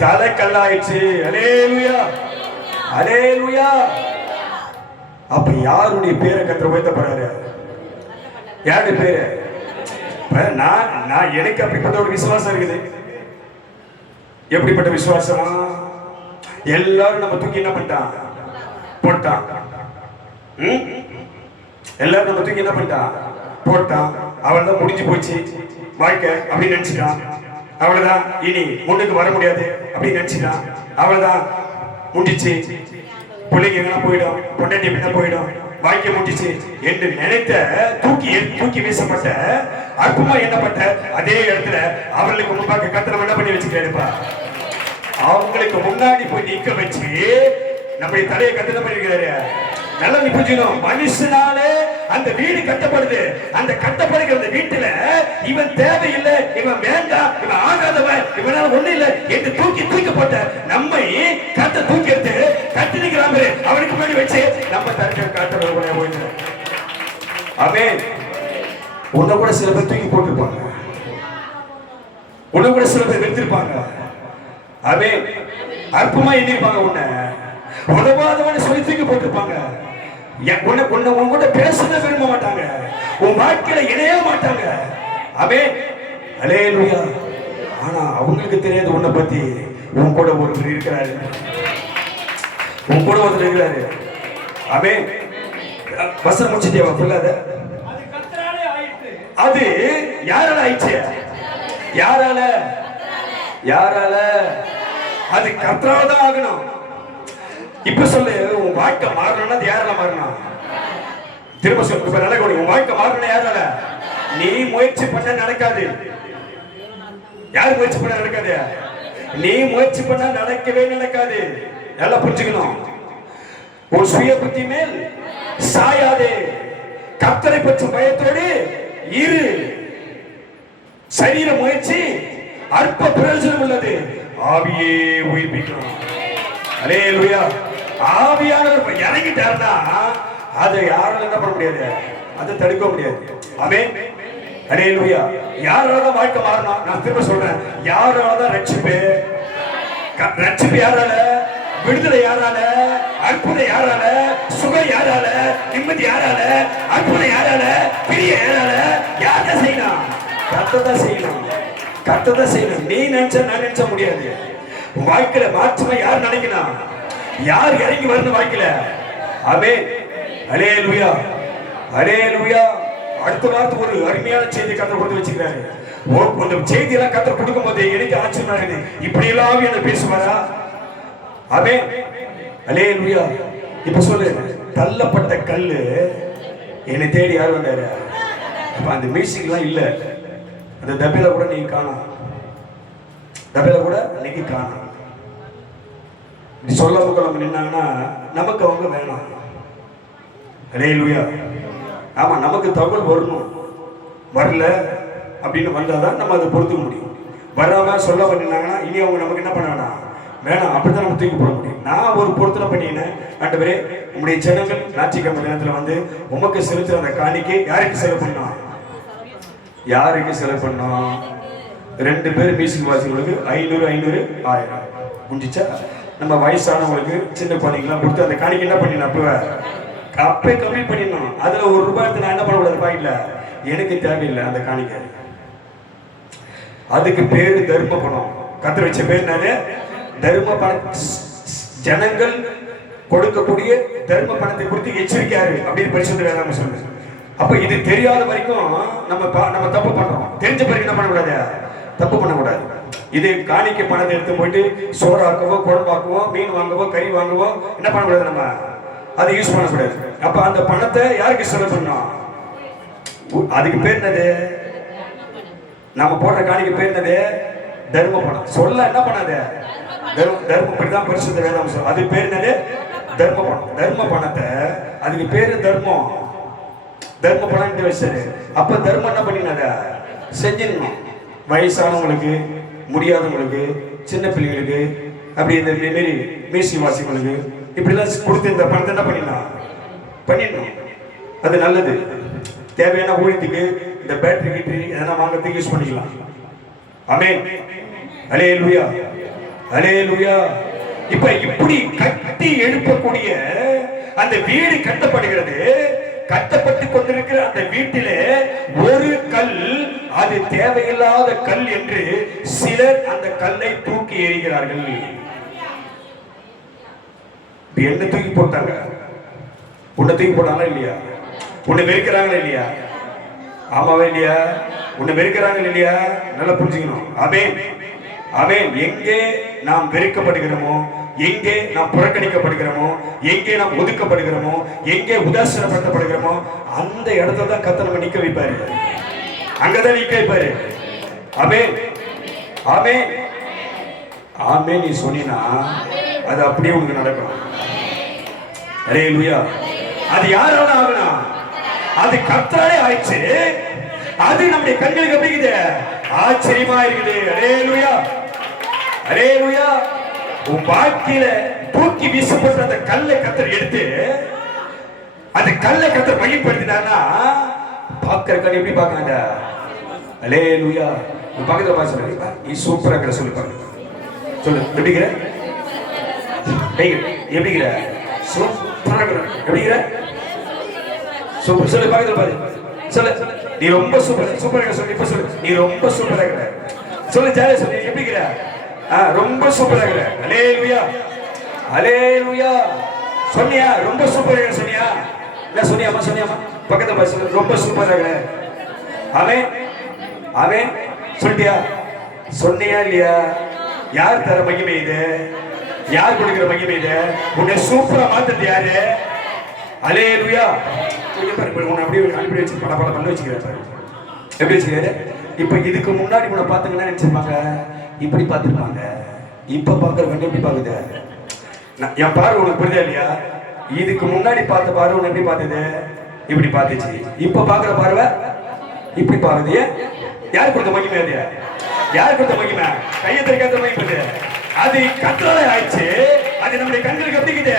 தலைக்கல்லாயிடுச்சு. அல்லேலூயா, அல்லேலூயா. அப்ப யாருடைய பேரை கர்த்தர் உயர்த்த போறாரு? யாருடைய பேரு? நான் எனக்கு அப்படிப்பட்ட ஒரு விசுவாசம் இருக்குது. எப்படிப்பட்ட விசுவாசமா? எல்லாரும் நம்ம தூக்கி என்ன பண்ணிட்டான்? போட்டான். எல்லாரும் நம்ம தூக்கி என்ன பண்ணிட்டான்? போட்டான். அவள் தான் முடிஞ்சு போச்சு வாழ்க்கை அப்படின்னு நினைச்சிட்டான். அவ்வளவுதான், இனி முன்னுக்கு வர முடியாது அப்படின்னு நினைச்சிட்டான். அவ்வளவுதான், முடிச்சு. பிள்ளைங்க எங்கன்னா போயிடும், பொண்டாட்டி என்ன போயிடும், வாழ்க்கை முடிச்சு என்று நினைத்த தூக்கி வீசப்பட்ட அற்புதமா எண்ணப்பட்ட அதே இடத்துல அவர்களுக்கு முன்பாக கர்த்தர் என்ன பண்ணி வச்சுக்கிறாருப்பா? அவங்களுக்கு முன்னாடி போய் நிக்க வச்சு நம்முடைய தலையை கர்த்தர் பண்ணிருக்கிறாரு. நல்லா நீ புரிஞ்சுக்கணும். மனுஷனாலே அந்த வீடு கட்டப்படுது. அந்த கட்டப்படுகிற அந்த வீட்டுல இவன் தேவையில்லை, இவன் வேண்டாம், இவன் ஆகாதவன், இவனால ஒண்ணு இல்லை என்று தூக்கப்பட்ட நம்மை கட்ட தூக்கி எடுத்து கட்டிருக்கிறாங்க அவனுக்கு முன்னாடி வச்சு நம்ம தரக்க காட்டுறவங்க போயிட்டு. ஆமென். உன்னை கூட சில பேர் தூக்கி போட்டிருப்பாங்க, உன்னை கூட சில பேர் வெறுத்திருப்பாங்க. ஆமென். அற்புதமா எண்ணிருப்பாங்க, உன்னை உதவாதவன் சொல்லி தூக்கி போட்டிருப்பாங்க. உன்கிட்ட பேசவே விரும்ப மாட்டாங்க, உன் வாழ்க்கையில இணைய மாட்டாங்க. ஆமென், அல்லேலூயா. ஆனா அவங்களுக்கு தெரியாது உன்னை பத்தி உன் கூட ஒருத்தர் இருக்கிறாரு, உன் கூட ஒருத்தர் இருக்கிறாரு. ஆமென். வசனம் முடிச்சிட்டேவா? சொல்லாத. அது யாரால ஆயிடுச்சு? யாரால? யாரால? அது கர்த்தரால தான் ஆகணும். இப்ப சொல்லு, உன் வாழ்க்கை மாறணும்னா அது யாரால மாறணும்? திரும்ப சொல்லு. இப்ப நல்ல உன் வாழ்க்கை மாறணும் யாரால? நீ முயற்சி பண்ண நடக்காது. யார் முயற்சி பண்ண நடக்காது? நீ முயற்சி பண்ண நடக்கவே நடக்காது. நல்லா புரிஞ்சுக்கணும். உன் சுய புத்தி மேல் சாயாதே, கர்த்தரை பற்றி பயத்தோடு இரு. சரீர முயற்சி அற்ப பிரயோஜனம் உள்ளது, ஆவியே உயிர்ப்பிக்கணும். அல்லேலூயா. ஆவியானவர் இறங்கிட்டாருன்னா அதை யாரால என்ன பண்ண முடியாது? அதை தடுக்க முடியாது. ஆமென், அல்லேலூயா. யாரால வாழ்க்கை மாறணும்? நான் திரும்ப சொல்றேன், யாரால தான் ரட்சிப்பு? ரட்சிப்பு யாரால? விடுதலை யாரால? அற்புதம் யாரால? சுகம் யாரால? நிம்மதி யாரால? அற்புதம் யாரால? பிரிய யாரால? யாரை செய்யணும்? கர்த்தர் செய்யணும், கர்த்தர் செய்யணும். நீ நினைச்சா நான் நினைச்ச முடியாது. வாழ்க்கையில மாற்றமா யார் நினைக்கணும்? யார் இறங்கி வரணும் வாழ்க்கையில? ஆமென், அல்லேலூயா, அல்லேலூயா. அடுத்த வாரத்துக்கு ஒரு அருமையான செய்தி கர்த்தர் கொடுத்து வச்சிருக்காரு. அந்த செய்தி எல்லாம் கர்த்தர் கொடுக்கும் போது எனக்கு ஆச்சரியமா இருக்குது. இப்படி எல்லாம் என்ன பேசுவாரா? ஆமென், அல்லேலூயா. இப்ப சொல்லு, தள்ளப்பட்ட கல்லு என்னை தேடி யார் வந்தாரு? அப்ப அந்த மியூசிக் எல்லாம் இல்ல, அந்த தபேல கூட நீங்க காணோம், தபேல கூட இன்னைக்கு காணோம். சொல்ல முக்கியம் நின்னாங்கன்னா நமக்கு அவங்க வேணாம். அல்லேலூயா. ஆமா, நமக்கு தகவல் வரணும். வரல அப்படின்னு வந்தாதான் நம்ம அதை பொறுத்துக்க முடியும். வராம சொல்ல பண்ணினாங்கன்னா இனி அவங்க நமக்கு என்ன பண்ண வேணாம், வேணாம், அப்படித்தான் நம்ம தூக்கி போட முடியும். நான் ஒரு பொறுத்துல பண்ணினேன். ஆண்டவரே, உங்களுடைய ஜனங்கள் ஞாயிற்றுக்கிழமை தினத்துல வந்து உமக்கு செலுத்துற அந்த காணிக்கை யாருக்கு செலவு பண்ணோம்? யாருக்கு செலவு பண்ணோம்? 2 பேர் மியூசிக் வாசிகளுக்கு 500 500 1000 முடிஞ்சா. நம்ம வயசானவங்களுக்கு சின்ன குழந்தைங்களாம் கொடுத்து அந்த காணிக்கை என்ன பண்ணிடணும்? அப்பவே கம்மி பண்ணிடணும். அதுல ₹1 எடுத்து நான் என்ன பண்ணக்கூடாது பாக்கெட்ல? எனக்கு தேவையில்லை அந்த காணிக்கை. அதுக்கு பேரு தர்ம பணம். கர்த்தர் வச்ச பேர் என்னது? தர்ம பண ஜனங்கள் கொடுக்கக்கூடிய தர்ம பணத்தை குறித்து எச்சரிக்கையாரு அப்படின்னு பரிசுத்த வேதாகமம் சொல்லுது. அப்ப இது தெரியாத வரைக்கும் நம்ம தப்பு பண்றோம். தெரிஞ்ச பிறகு என்ன பண்ணக்கூடாது? தப்பு பண்ணக்கூடாது. இது காணிக்க பணத்தை எடுத்து போயிட்டு சோறாக்கவோ, குழம்பாக்கவோ, மீன் வாங்கவோ, கறி வாங்கவோ என்ன பண்ணக்கூடாது? நம்ம அதை யூஸ் பண்ணக்கூடாது. அப்ப அந்த பணத்தை யாருக்கு செலவு பண்ணோம்? அதுக்கு பேர் என்னது? நம்ம போடுற காணிக்க பேர் என்னது? தர்ம பணம். சொல்ல என்ன பண்ணாது? தர்மப்படிதான் பரிசுத்த வேதாகமம். அது பேர் என்னது? தர்ம பணம். தர்ம பணத்தை அதுக்கு பேரு தர்மம். தர்ம பணம் வச்சாரு. அப்ப தர்மம் என்ன பண்ணினாத? செஞ்சிடணும். வயசானவங்களுக்கு, முடியாதவங்களுக்கு, சின்ன பிள்ளைங்களுக்கு, அப்படி இந்த மாரி மீசி வாசிகளுக்கு இப்படிலாம் கொடுத்து இந்த பணத்தை என்ன பண்ணிடணும். அது நல்லது. தேவையான ஊழியத்துக்கு இந்த பேட்டரி கீட்டரி எதனா வாங்கிறதுக்கு யூஸ் பண்ணிக்கலாம். ஆமென். அல்லேலூயா, அல்லேலூயா. இப்ப இப்படி கட்டி எழுப்பக்கூடிய அந்த வீடு கட்டப்படுகிறது. கட்டப்பட்டு கொண்டிருக்கிற அந்த வீட்டிலே ஒரு கல், அது தேவையில்லாத கல் என்று சிலர் அந்த கல்லை தூக்கி எறிகிறார்கள். என்ன தூக்கி போட்டாங்க? உன்னை தூக்கி போட்டாங்களா இல்லையா? உன்னை வெறுக்கிறாங்களா இல்லையா? ஆமாவா இல்லையா? உன்னை வெறுக்கிறாங்க இல்லையா? நல்லா புரிஞ்சுக்கணும். ஆமென், ஆமென். எங்கே நாம் வெறுக்கப்படுகிறோமோ, எங்கே நாம் புறக்கணிக்கப்படுகிறோமோ, எங்கே நாம் ஒதுக்கப்படுகிறோமோ, எங்கே உதாசீனப்படுத்தப்படுகிறோமோ, அந்த இடத்துல தான் கர்த்தர் நம்ம நிக்க வைப்பாரு. அங்கதான் நிக்க வைப்பாரு. ஆமென், ஆமென், ஆமென். நீ சொன்னா அது அப்படியே உனக்கு நடக்கும். அல்லேலூயா. அது யாரால ஆகணும்? அது கர்த்தராலே ஆயிடுச்சு. அது நம்முடைய கண்களுக்கு எப்படி இருக்குது? ஆச்சரியமா இருக்குது. அல்லேலூயா, அல்லேலூயா. உன் வாழ்க்கையில தூக்கி வீசப்பட்ட அந்த கல்லை கர்த்தர் எடுத்து அந்த கல்லை கர்த்தர் மையப்படுத்தினார்னா பார்க்கிற கண் எப்படி பார்க்கறாங்க? அல்லேலூயா. உன் பக்கத்துல பார்த்து சொல்லுங்க, நீ சூப்பரா இருக்கிற. சொல்லு பாருங்க, சொல்லு. எப்படிங்கிற? எப்படிங்கிற? சூப்பரா இருக்கிற. எப்படிங்கிற? சூப்பர். சொல்லு பக்கத்துல பாரு. சொல்லு, நீ ரொம்ப சூப்பர். சூப்பரா சொல்லு. இப்ப சொல்லு, நீ ரொம்ப சூப்பரா இருக்கிற. சொல்லு, ஜாலியா சொல்லு. எப்படிங்கிற? ரொம்ப சூப்பரா இருக்கிற. அல்லேலூயா, அல்லேலூயா. சொன்னியா? ரொம்ப சூப்பரா இருக்கிற சொன்னியா? இல்ல சொன்னியாமா? சொன்னியாமா? பக்கத்துல பாரு. சொல்லு, ரொம்ப சூப்பரா இருக்கிற. ஆமென், ஆமென். சொல்லிட்டியா? சொன்னியா இல்லையா? யார் தர மகிமை இது? யார் கொடுக்கிற மகிமை இது? உன்னை சூப்பரா மாத்தது யாரு? அல்லேலூயா. உன்னை அப்படியே அனுப்பி வச்சு பல பண்ண வச்சுக்கிறாரு. எப்படி வச்சுக்கிறாரு? இப்ப இதுக்கு முன்னாடி உன்னை பார்த்துங்கன்னா நினைச்சிருப்பாங்க, இப்படி பார்த்துருப்பாங்க. இப்ப பார்க்கற கண்டு எப்படி பாக்குது? என் பார்வை உனக்கு புரியுதா இல்லையா? இதுக்கு முன்னாடி பார்த்த பார்வை உன்னை எப்படி பார்த்தது? இப்படி பார்த்துச்சு. இப்ப பார்க்குற பார்வை இப்படி பாக்குது. யார் கொடுத்த மகிமை? அது யார் கொடுத்த மகிமை? கையை தெரியாத மகிமை. அது கத்தராலே ஆயிடுச்சு. அது நம்முடைய கண்களுக்கு எப்படி இருக்குது?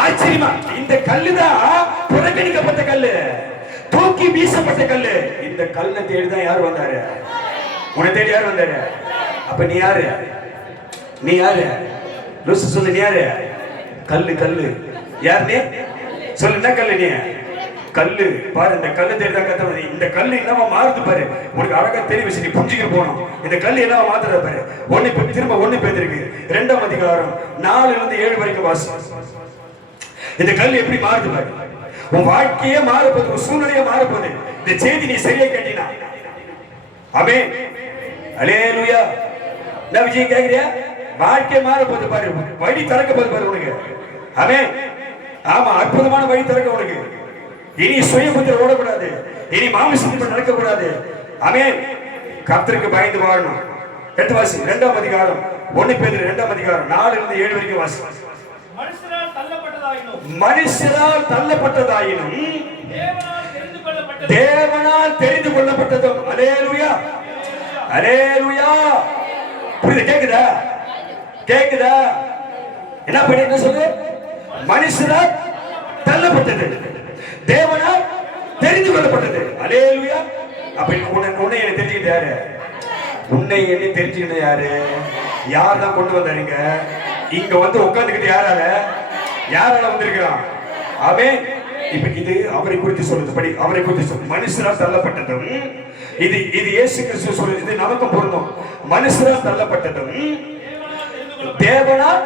ஆச்சரியமா. இந்த கல்லுதான் புறக்கணிக்கப்பட்ட கல்லு, தூக்கி வீசப்பட்ட கல்லு. இந்த கல்லை தேடிதான் யார் வந்தாரு? உன்னை தேடி யார் வந்தாரு? அப்ப நீ யாரு? நீ யாரு? லூசு சொல்லு, நீ யாரு? கல்லு, கல்லு. யார் நீ? சொல்லு, என்ன கல்லு நீ? கல்லு. பாரு, இந்த கல்லு தேடிதான் கத்த. இந்த கல்லு என்னவா மாறுது பாரு. உனக்கு அழகா தெரிவிச்சு நீ புரிஞ்சுக்க போகணும். இந்த கல்லு என்னவா மாத்துற பாரு. திரும்ப 1 பேதுருக்கு 2ஆம் அதிகாரம் 4-7 வரைக்கும் வாசி. இந்த கல்லு எப்படி மாறுது பாரு. உன் வாழ்க்கையே மாறப்போகுது, உன் சூழ்நிலையே மாறப்போகுது. இந்த செய்தி நீ சரியா கேட்டினா. ஆமென், அல்லேலூயா. என்ன விஷயம் கேக்குறியா? வாழ்க்கை மாறப்போகுது பாரு. வழி திறக்க போகுது பாரு உனக்கு. ஆமென். ஆமா, அற்புதமான வழி திறக்க உனக்கு. இனி சுயபுத்திர ஓடக்கூடாது. இனி மாமிசத்தில் நடக்க கூடாது. ஆமென். கர்த்தருக்கு பயந்து வாழணும். எடுத்து வாசி. 2ஆம் அதிகாரம் 1 பேதுரு 2ஆம் அதிகாரம் 4-7 வரைக்கும் வாசி. மனுஷரால் தள்ளப்பட்டதாயினும் தேவனால் தெரிந்து கொள்ளப்பட்டதும். அல்லேலூயா, அல்லேலூயா. புரியுது? கேக்குதா? கேக்குதா? என்ன பண்ணி என்ன சொல்லு? மனுஷரால் தள்ளப்பட்டது, தேவனால் தெரிந்து கொள்ளப்பட்டது. அல்லேலூயா. அப்ப உன்னை என்ன தெரிஞ்சுக்கிட்டு யாரு? உன்னை என்ன தெரிஞ்சுக்கிட்டு யாரு? யார் தான் கொண்டு வந்தாருங்க? இங்க வந்து உட்கார்ந்துக்கிட்டு யாரால? யாரால வந்திருக்கிறான்? ஆமென். இப்ப இது அவரை குறித்து சொல்லுது. படி, அவரை குறித்து சொல்லு. மனுஷரால் தள்ளப்பட்டதும். இது இயேசு கிறிஸ்து சொல்லுது. இது நமக்கு பொருந்தும். மனுஷரால் தள்ளப்பட்டதும் தேவனால்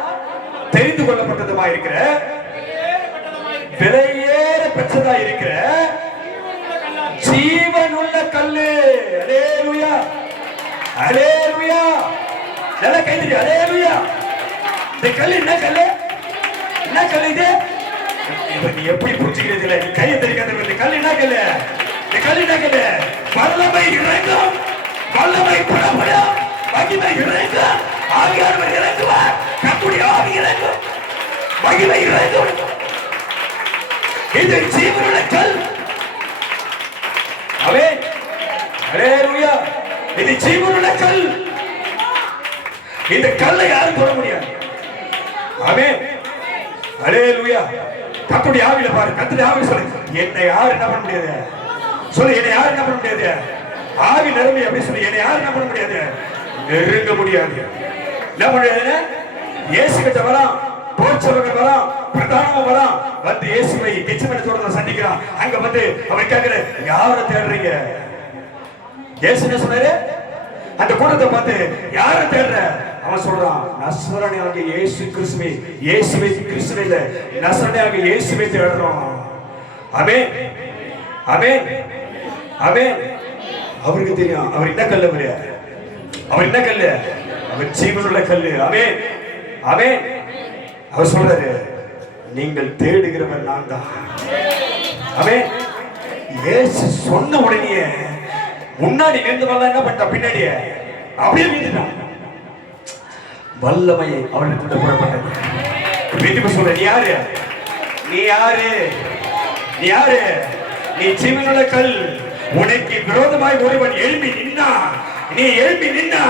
தெரிந்து கொள்ளப்பட்டதுமா இருக்கிற, விலையேற பெற்றதா இருக்கிற ஜீவனுள்ள கல்லு. அல்லேலூயா, அல்லேலூயா. நல்லா கைதறி அல்லேலூயா. இந்த கல்லு என்ன கல்லு? என்ன கல்லு இது? நீ எப்படி புரிஞ்சுக்கிறது இல்ல? நீ கையை தெரியாத இந்த கல்லு என்ன கல்லு? இந்த கல்லு என்ன கல்லு? வல்லமை இறங்கும், வல்லமை புறப்படும், மகிமை இறங்கும், ஆவியானவர் இறங்குவார், கர்த்தருடைய ஆவி இறங்கும், மகிமை இறங்கும். இது ஜீவனுள்ள கல். ஆமென், அல்லேலூயா. இது ஜீவனுள்ள கல். இந்த கல்லை யாரும் தொட முடியாது. ஆமென், அல்லேலூயா. கர்த்தருடைய ஆவியில பாரு, கர்த்தருடைய ஆவியில சொல்லு, என்னை யாரும் என்ன பண்ண முடியாது? சொல்லு, என்னை யாரும் என்ன பண்ண முடியாது? ஆவி நிரம்பி அப்படி சொல்லு, என்னை யாரும் என்ன பண்ண முடியாது? நெருங்க முடியாது. என்ன முடியாது? இயேசு கிட்ட வரான், போர்ச்சவர்கள் வரான், பிரதானமா வரான், வந்து இயேசுவை கெச்சமேனே தோட்டத்துல சந்திக்கிறான். அங்க வந்து அவன் கேட்கிற, யாரை தேடுறீங்க? இயேசு என்ன சொன்னாரு? அந்த கூட்டத்தை பார்த்து, யாரை தேடுற? அவன் சொல்றான், நசரேயனாகிய இயேசு கிறிஸ்துவை. இயேசுவை கிறிஸ்துவை இல்ல, நசரேயனாகிய இயேசுவை தேடுறோம். ஆமென், ஆமென், ஆமென். அவருக்கு தெரியும் அவர் என்ன கல்லு. அவர் என்ன கல்லு? அவர் ஜீவனுள்ள கல்லு. ஆமென், ஆமென். அவர் சொல்றாரு, நீங்கள் தேடுகிறவர் நான் தான். ஆமென். இயேசு சொன்ன உடனே முன்னாடி நின்று வரல, என்ன பண்ணிட்டா? பின்னாடியே அப்படியே வீட்டுட்டான். வல்லமையை அவளுக்கு புறப்பட்டது. வீட்டுக்கு சொல்ற, நீ யாரு? நீ யாரு? நீ யாரு? நீ ஜீவனுள்ள கல். உனக்கு விரோதமாய் ஒருவன் எழுப்பி நின்னா, நீ எழுப்பி நின்னா,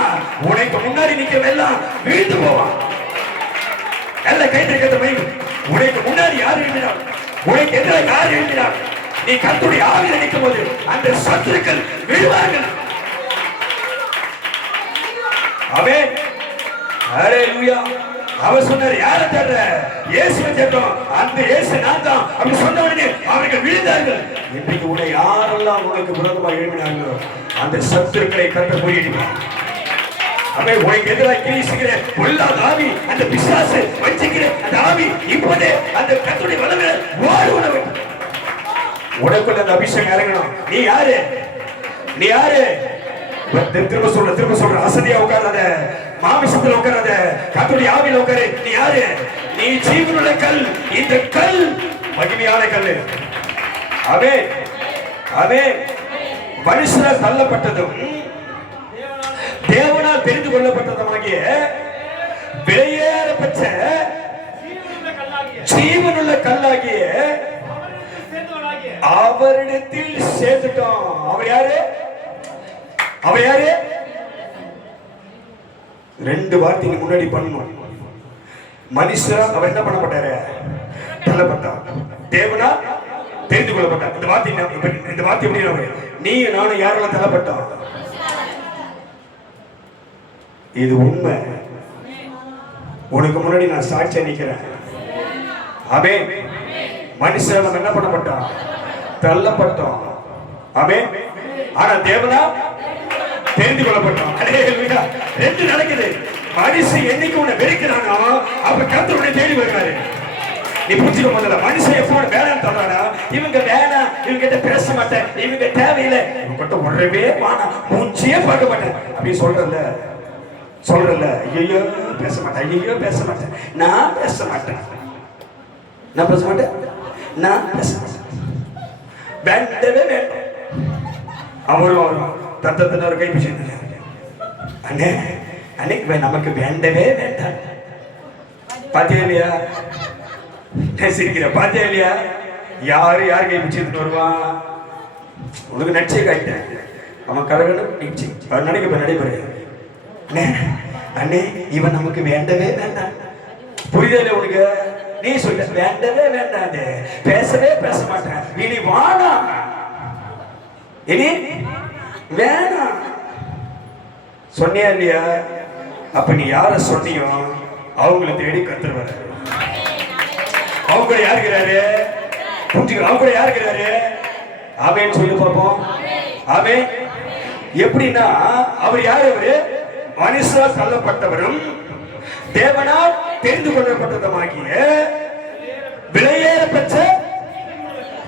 உனக்கு முன்னாடி நிக்கிறவன் எல்லாம் வீழ்ந்து போவான். எல்லாம் கைத்திருக்கிற மைவு. உனக்கு முன்னாடி யார் எழுப்பினார்? உனக்கு எதிராக யார் எழுப்பினார்? நீ கர்த்தருடைய ஆவியில நிற்கும் போது அந்த சத்துருக்கள் விழுவார்கள். ஆமென், அல்லேலூயா. அவர் சொன்னார், யாரை தேடுற? இயேசுவை தேடுறோம். அந்த இயேசு நான் தான் அப்படி சொன்ன உடனே அவர்கள் விழுந்தார்கள். இன்றைக்கு உன்னை யாரெல்லாம் உனக்கு விரோதமாக எழுப்பினார்களோ அந்த சத்துருக்களை கர்த்தர் முறியடிப்பார். அவன் உனக்கு எதிராக கிரீசுகிற பொல்லாத ஆவி, அந்த பிசாசு வஞ்சிக்கிற அந்த ஆவி இப்போதே அந்த கர்த்தருடைய வல்லமையில ஓடுவனவை. உனக்குள்ள அந்த அபிஷேகம் இறங்கணும். நீ யாரு? நீ யாரு? திரும்ப சொல்ற, அசதியா உட்காராத, மாமிசத்துல உட்காராத, கர்த்தருடைய ஆவியில உட்காரு. நீ யாரு? நீ ஜீவனுள்ள கல். இந்த கல் மகிமையான கல். ஆமென், ஆமென். மனுஷனால் தள்ளப்பட்டதும் தேவனால் தெரிந்து கொள்ளப்பட்டதுமாகிய விலையேற பெற்ற ஜீவனுள்ள கல்லாகிய அவரிடத்தில் சேர்த்துட்டோம். அவர் யாரு? அவர் யாரு? ரெண்டு வார்த்தைக்கு முன்னாடி பண்ணணும். மனுஷன் அவர் என்ன பண்ணப்பட்டாரு? தள்ளப்பட்டார். தேவனா தெரிந்து கொள்ளப்பட்டார். இந்த வார்த்தை எப்படி? நீ நானும் யாரெல்லாம் தள்ளப்பட்டோம்? இது உண்மை. உனக்கு முன்னாடி நான் சாட்சியா நிக்கிறேன். ஆமென். மனுஷன் நம்ம என்ன பண்ணப்பட்டோம்? தள்ளப்பட்டோம். ஆமென். ஆனா தேவனா தெரிந்து கொள்ளப்பட்டோம். அல்லேலூயா. ரெண்டு நடக்குது. மனுஷன் என்னைக்கு உன்னை வெறுக்கிறானோ அப்ப கர்த்தர் உன்னை தேடி வருவாரு. நீ புரிஞ்சுக்க முதல்ல. மனுஷன் எப்போ வேணான்னு சொல்றானா, இவங்க வேணாம், இவங்க கிட்ட பேச மாட்டேன், இவங்க தேவையில்லை, இவங்க கிட்ட உடவே வானா, மூஞ்சியே பார்க்க மாட்டேன் அப்படின்னு சொல்றல. ஐயோ பேச மாட்டேன், ஐயோ பேச மாட்டேன், நான் பேச மாட்டேன், நான் பேச மாட்டேன், நான் பேச மாட்டேன், வேண்டவே வேண்டாம். அவரும் தத்தத்தின ஒரு கை பிடிச்சு, அண்ணே அன்னைக்கு நமக்கு வேண்டவே வேண்டாம். பாத்தியா இல்லையா? சிரிக்கிற பாத்தியா இல்லையா? யாரு கை பிடிச்சிட்டு வருவான்? உனக்கு நடிச்சே காயிட்டேன். அவன் கரகனும் நிச்சயம் நடிக்க நடைபெற. அண்ணே இவன் நமக்கு வேண்டவே வேண்டாம். புரிதல உனக்கு? நீ சொல்ல வேண்டவே வேண்டாம், பேசவே பேச மாட்டேன், இனி வானா, இனி வேணாம் சொன்னியா இல்லையா? அப்ப நீ யார சொன்னியோ அவங்களை தேடி கத்துருவாரு. அவங்க கூட யாருக்கிறாரு? புரிஞ்சுக்க. அவங்க கூட யாருக்கிறாரு? ஆமென் சொல்லி பார்ப்போம். ஆமென். எப்படின்னா அவர் யாரு? அவரு மனுஷர் தள்ளப்பட்டவரும் தேவனால் தெரிந்து கொள்ளப்பட்டதுமாகிய விலையேற பெற்ற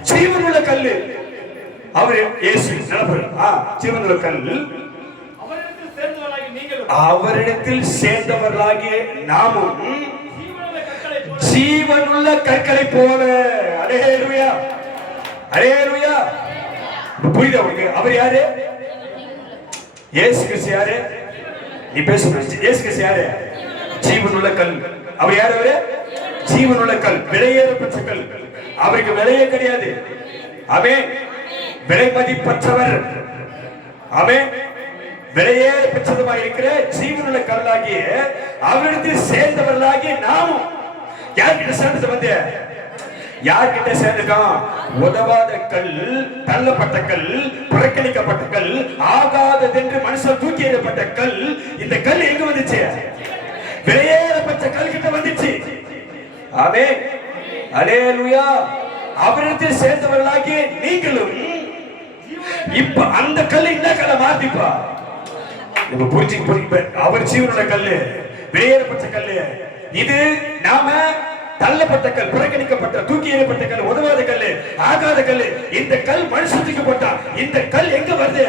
ஜீவனுள்ள கல்லு. அவர் இயேசு ஜீவனுள்ள கல். அவரிடத்தில் சேர்ந்தவர்களாகிய நாமும் ஜீவனுள்ள கற்களை போல. அல்லேலூயா, அல்லேலூயா. புரியுதா உங்களுக்கு? அவர் யாரு? இயேசு கிறிஸ்து யாரு? நீ பேசுற இயேசு கிறிஸ்து யாரு? ஜீவனுள்ள கல். அவர் யாரு? அவரு ஜீவனுள்ள கல், விலையேற பெற்ற கல். அவருக்கு விலையே கிடையாது. ஆமென். விலை மதிப்பற்றவர். ஆமென். விலையேற பெற்றதுமாக இருக்கிற ஜீவனுள்ள கல்லாகிய அவரிடத்தில் சேர்ந்தவர்களாகிய நாமும் யார்கிட்ட சேர்ந்தது? வந்து யார்கிட்ட சேர்ந்துட்டோம்? உதவாத கல், தள்ளப்பட்ட கல், புறக்கணிக்கப்பட்ட கல், ஆகாததென்று மனுஷன் தூக்கி எறியப்பட்ட கல். இந்த கல் எங்க வந்துச்சு? விலையேறப்பட்ட கல் கிட்ட வந்துச்சு. ஆமென், அல்லேலூயா. அவரிடத்தில் சேர்ந்தவர்களாகிய நீங்களும் இப்ப அந்த கல் என்ன கல்லை மாத்திப்பா? இப்ப புரிஞ்சு அவர் ஜீவனுள்ள கல்லு, விலையேறப்பட்ட கல்லு. இது நாம தள்ளப்பட்ட கல், புறக்கணிக்கப்பட்ட, தூக்கி எறியப்பட்ட கல், உதவாத கல், ஆகாத கல். இந்த கல் மனுஷத்துக்கு போட்டா இந்த கல் எங்க வருது?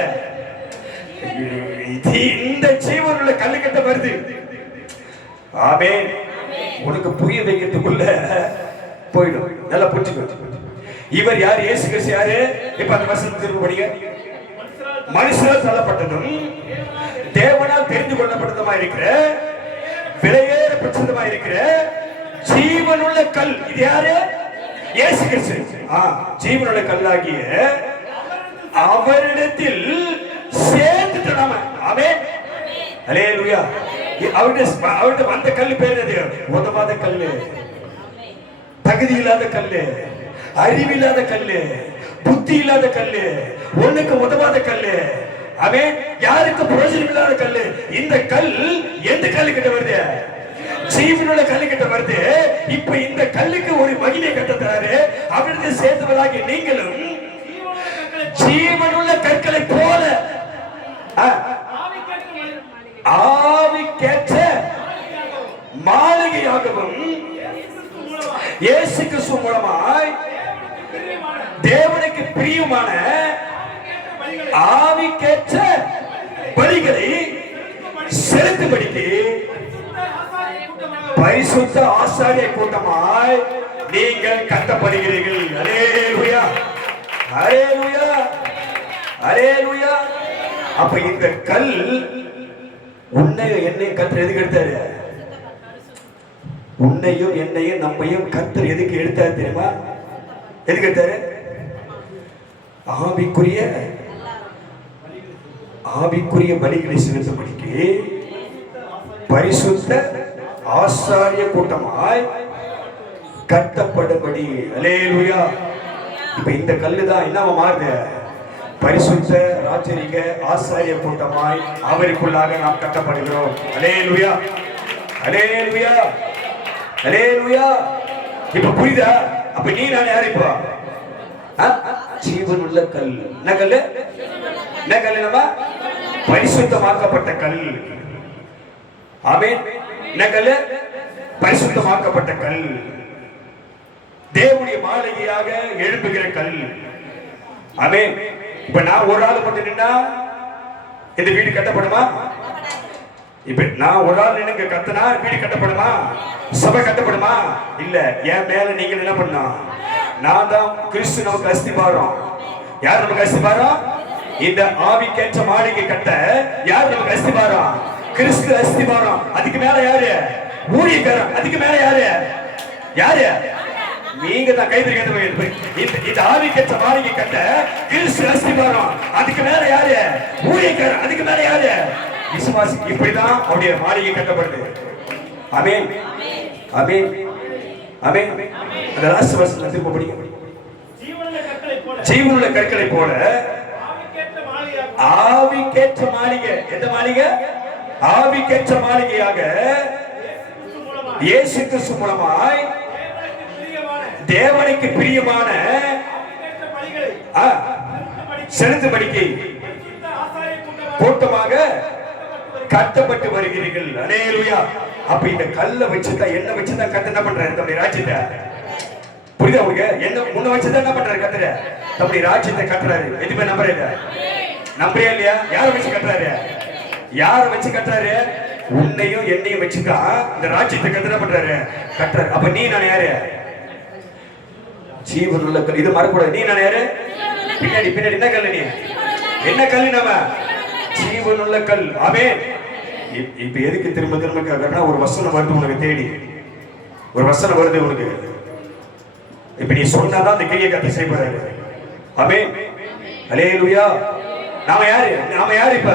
இந்த ஜீவனுள்ள கல்லு கிட்ட வருது. ஆமென். உனக்கு புரிய வைக்கிறதுக்குள்ள போயிடும். நல்லா புரிஞ்சுக்கோ. இவர் யார்? இயேசு கிறிஸ்து யாரு? இப்ப அந்த வசனத்தை திரும்ப படிங்க. மனுஷரால் தள்ளப்பட்டதும் தேவனால் தெரிந்து கொள்ளப்பட்டதுமா இருக்கிற விலையேற பெற்றதுமா இருக்கிற ஜீவனுள்ள கல். இது யாரு? இயேசு கிறிஸ்து. ஜீவனுள்ள கல்லாகிய அவரிடத்தில் சேர்ந்துட்டு நாம. ஆமென், அல்லேலூயா. அவருடைய வந்த கல் பேர் எது? உதவாத கல்லு, தகுதி இல்லாத கல்லு, அறிவில்லாத கல்லு, புத்தி இல்லாத கல்லு, ஒண்ணுக்கு உதவாத கல்லு. ஆமென். யாருக்கு பிரயோஜனம் இல்லாத கல்லு. இந்த கல் எந்த கல்லு கிட்ட வருது? ஜீவனுள்ள கல்லு கிட்ட வருது. இப்ப இந்த கல்லுக்கு ஒரு மகிமை கட்டத்தாரு. அவரிடத்தில் சேர்ந்தவர்களாகிய நீங்களும் ஜீவனுள்ள கற்களை போல ஆவிக்கேற்ற மாளிகையாகவும் இயேசு கிறிஸ்து மூலமாய் தேவனுக்கு பிரியமான ஆவிக்கேற்ற பலிகளை செலுத்தும்படிக்கு பரிசுத்த ஆசாரிய கூட்டமாய் நீங்கள் கட்டப்படுகிறீர்கள். அல்லேலூயா, அல்லேலூயா, அல்லேலூயா. அப்ப இந்த கல் உன்னையும் என்னையும் கர்த்தர் எதுக்கு எடுத்தாரு? உன்னையும் என்னையும் நம்மையும் கர்த்தர் எதுக்கு எடுத்தாரு தெரியுமா? எதுக்கு எடுத்தாரு? ஆவிக்குரிய பலிகளை செலுத்தும்படிக்கு பரிசுத்த ஆசாரிய கூட்டமாய் கட்டப்படும்படி. அல்லேலூயா. இப்ப இந்த கல்லு தான் என்னவா மாறுது? பரிசுத்த ராஜரீக ஆசாரிய கூட்டமாய் அவருக்குள்ளாக நாம் கட்டப்படுகிறோம். அல்லேலூயா, அல்லேலூயா, அல்லேலூயா. இப்ப புரியுதா? அப்ப நீ நான் யாரு? இப்போ ஜீவனுள்ள கல். என்ன கல்லு? என்ன கல்லு? நம்ம பரிசுத்தமாக்கப்பட்ட கல். ஆமென். என்ன கல்லு? பரிசுத்தமாக்கப்பட்ட கல். தேவனுடைய மாளிகையாக எழுப்புகிற கல். ஆமென். இப்ப நான் ஒரு ஆள் மட்டும் நின்னா இந்த வீடு கட்டப்படுமா? இப்ப நான் ஒரு ஆள் நின்று கத்தனா வீடு கட்டப்படுமா? சபை கட்டப்படுமா? இல்ல. என் மேல நீங்க என்ன பண்ணா? நான் தான் கிறிஸ்து நமக்கு அஸ்திபாரம். யார் நமக்கு அஸ்திபாரம்? இந்த ஆவிக்கேற்ற மாளிகை கட்ட யார் நமக்கு அஸ்திபாரம்? கிறிஸ்து அஸ்திபாரம். அதுக்கு மேல யாரு? ஊழியக்காரன். அதுக்கு மேல யாரு? யாரு? நீங்க தான் கைது கேட்டு. இந்த ஆவிக்கேற்ற மாளிகை கட்ட கிறிஸ்து அஸ்திபாரம். அதுக்கு மேல யாரு? ஊழியக்காரன். அதுக்கு மேல யாரு? விசுவாசி. இப்படிதான் அவருடைய மாளிகை கட்டப்படுது. ஆமென், ஆமென், ஆமென். அந்த லாஸ்ட் வசனம் திரும்ப படிங்க. ஜீவனுள்ள கற்களை போல ஆவிக்கேற்ற மாளிகை. எந்த மாளிகை? ஆவிக்கேற்ற மாளிகையாக இயேசு கிறிஸ்து மூலமாய் தேவனுக்கு பிரியமான செலுத்தும்படிக்கு கூட்டமாக கட்டப்பட்டு வருகிறீர்கள். அல்லேலூயா. அப்ப இந்த கல்லை வச்சுதான் என்ன வச்சுதான் கத்த என்ன பண்றாரு தம்முடைய ராஜ்யத்தை? புரியுதா உங்களுக்கு? என்ன முன்ன வச்சுதான் என்ன பண்றாரு கத்தர? தம்முடைய ராஜ்யத்தை கட்டுறாரு. எதுவுமே நம்புறீங்க? நம்புறியா இல்லையா? யார வச்சு கட்டுறாரு? யார வச்சு கட்டுறாரு? உன்னையும் என்னையும் வச்சுதான் இந்த ராஜ்யத்தை கத்த என்ன பண்றாரு? கட்டுறாரு. அப்ப நீ நான் யாரு? ஜீவன் உள்ள கல். இது மறக்கூடாது. நீ நான் யாரு? பின்னாடி பின்னாடி என்ன கல்? நீ என்ன கல்? நம்ம ஜீவன் உள்ள கல். ஆமென். இப்ப எதுக்கு திரும்ப திரும்ப கேக்குறேன்னா, ஒரு வசனம் வருது உனக்கு தேடி, ஒரு வசனம் வருது உனக்கு. இப்ப நீ சொன்னாதான் அந்த கிரியை கத்த செய்யப்படுறாரு. ஆமென். அல்லேலூயா. நாம யாரு? நாம யாரு? இப்ப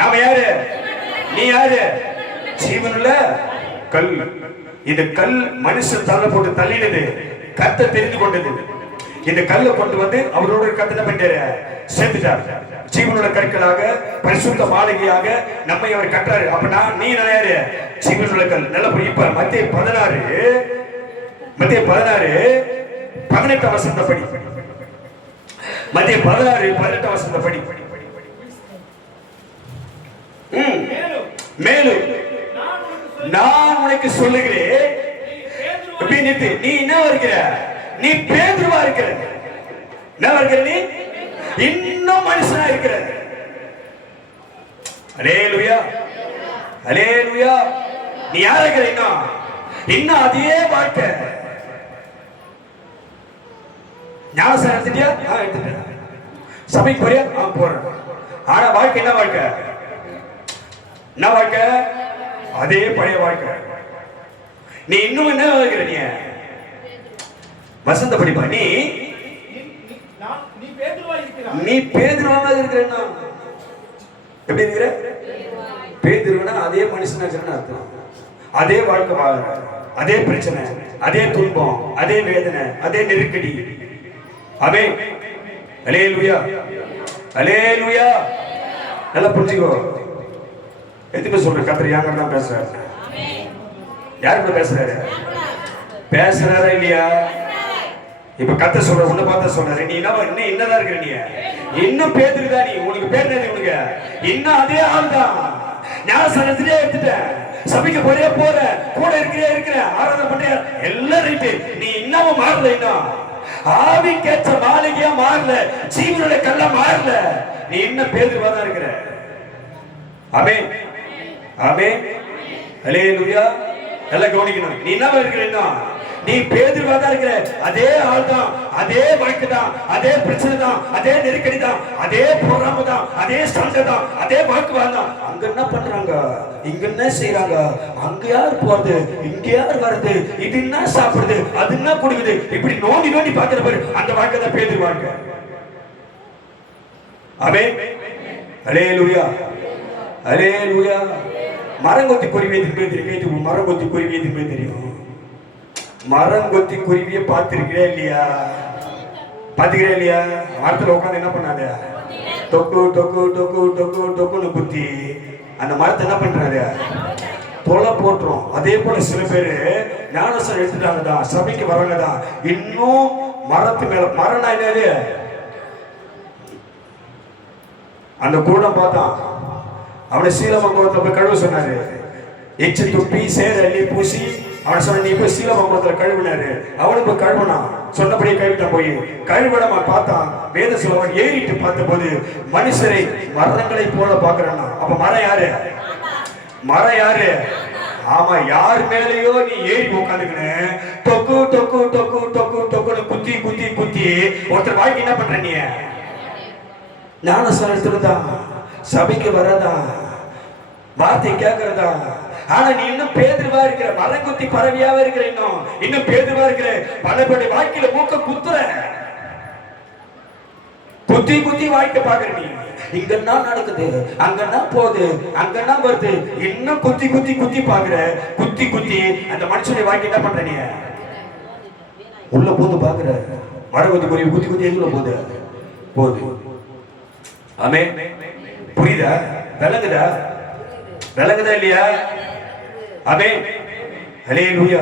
நாம யாரு? நீ யாரு? ஜீவனுள்ள கல். இந்த கல் மனுஷன் தள்ள போட்டு தள்ளினது, கத்த தெரிந்து கொண்டது. இந்த கல்லை கொண்டு வந்து அவரோட கத்தனை பண்ணிட்டாரு, சேர்த்துட்டார். ஜீவனுள்ள கற்களாக, பரிசுத்த மாளிகையாக நம்மை அவர் கட்டுறாரு. அப்ப நீ நான் யாரு? ஜீவனுள்ள கல். நல்ல இப்ப மத்திய 16 வசனத்தை படி. மத்திய 16 வசனத்தை படி. மேலும் நான் உனக்கு சொல்லுகிறேன், நீ என்ன இருக்கிற? நீ பேதுருவா இருக்கிற. என்ன இருக்கிற? நீ இன்னும் மனுஷனா இருக்கிற. அல்லேலூயா, அல்லேலூயா. நீ யார் இருக்கிற? இன்னும் அதே வாழ்க்கை. ஞானஸ்நானம் எடுத்துட்டியா? எடுத்துட்டேன். சபைக்கு போறியா? போறேன். ஆனா வாழ்க்கை என்ன வாழ்க்கை? என்ன வாழ்க்கை? அதே பழைய வாழ்க்கை. நீ இன்னும் என்ன இருக்கிற? நீ வசந்த படிப்பா. நீ பேதுருவாக இருக்கிற. எப்படி இருக்கிற? பேதுருவனா அதே மனுஷனா இருக்கிறன்னு அர்த்தம். அதே வாழ்க்கை வாழ்ற, அதே பிரச்சனை, அதே துன்பம், அதே வேதனை, அதே நெருக்கடி. ஆமென். அல்லேலூயா, அல்லேலூயா. நல்லா புரிஞ்சுக்கோ. எதுக்கு சொல்ற? கர்த்தர் யாங்க தான் பேசுறாரு. யார் கூட பேசுறாரு? பேசுறாரா இல்லையா? இப்ப கத்த சொல்ற, உன்னை பார்த்தா சொல்றாரு. நீ என்னதான் இருக்கிற? நீ இன்னும் பேதுருதான். நீ உனக்கு பேர் என்ன? உனக்கு இன்னும் அதே ஆள் தான். ஞானஸ்நானத்திலே எடுத்துட்ட, சபைக்கு போறே போற, கூட இருக்கிற, ஆராதனை பண்ற, எல்லாம் ரைட்டு. நீ இன்னமும் மாறல. இன்னும் ஆவி கேட்ட மாளிகையா மாறல, ஜீவனுடைய கல்ல மாறல. நீ இன்னும் பேதுருவா தான் இருக்கிற. ஆமென், ஆமென், அல்லேலூயா. எல்லாம் கவனிக்கணும். நீ என்ன இருக்கிற? நீ பேதுருவா தான் இருக்கிற. அதே ஆள் தான், அதே வாழ்க்கை தான், அதே பிரச்சனை தான், அதே நெருக்கடி தான், அதே போராம தான், அதே சண்டை தான், அதே வாக்குவாதம் தான். அங்க என்ன பண்றாங்க, இங்க என்ன செய்யறாங்க, அங்க யார் போறது, இங்க யார் வருது, இது என்ன சாப்பிடுது, அது என்ன குடிக்குது, இப்படி நோண்டி நோண்டி பாக்குற பாரு, அந்த வாழ்க்கை தான் பேதுரு வாழ்க்கை. ஆமென், அல்லேலூயா, அல்லேலூயா. மரங்கொத்தி குருவியை தெரியும். மரங்கொத்தி குருவியை தெரியும். மரங்கொத்தி குருவியை பார்த்திருக்கிறே இல்லையா? பாத்துக்கிறே இல்லையா? மரத்துல உட்காந்து என்ன பண்ணாத, தொக்கு டொக்கு டொக்கு டொக்கு டொக்குன்னு குத்தி அந்த மரத்தை என்ன பண்றாரு? தொலை போட்டுரும். அதே போல சில பேரு ஞானஸ்நானம் எடுத்துட்டாங்க தான், சபைக்கு வரவங்க தான், இன்னும் மரத்து மேல. மரம்னா என்னது? அந்த கூடம் பார்த்தான், அவனை சீலமங்கலத்துல போய் கழுவ சொன்னாரு. எச்சு துப்பி சேர அள்ளி பூசி அவனை சொன்ன, நீ போய் சீலமங்கலத்துல கழுவினாரு. அவனுக்கு போய் கழுவினான், சொன்னபடியே கழுவிட்டான். போய் கழுவிடாம பார்த்தான். வேத சொல்லுவன் ஏறிட்டு பார்த்த போது மனுஷரை மரங்களை போல பாக்குறான். அப்ப மரம் யாரு? மரம் யாரு? ஆமா, யார் மேலேயோ நீ ஏறி உட்காந்துக்கின்னு தொக்கு டொக்கு டொக்கு டொக்கு டொக்குன்னு குத்தி குத்தி குத்தி ஒருத்தர் வாழ்க்கை என்ன பண்ற? நீ ஞானஸ்நானம் எடுத்துருந்தா, சபைக்கு வரதா, வார்த்தை கேட்கறதா, ஆனா நீ இன்னும் பேதுருவா இருக்கிற, மரங்குத்தி பறவையாவே இருக்கிற, இன்னும் பேதுருவா இருக்கிற. பலபடி வாழ்க்கையில மூக்க குத்துற, குத்தி குத்தி வாழ்க்கை பாக்குற. நீ இங்கன்னா நடக்குது, அங்கன்னா போகுது, அங்கன்னா வருது, இன்னும் குத்தி குத்தி குத்தி பாக்குற. குத்தி குத்தி அந்த மனுஷனுடைய வாழ்க்கை என்ன பண்ற? நீ உள்ள போது பாக்குற. மரங்குத்தி குருவி குத்தி குத்தி எதுல போகுது? போகுது. ஆமென். புரியுதா? விளங்குதா? விளங்குதா இல்லையா? ஆமென், அல்லேலூயா.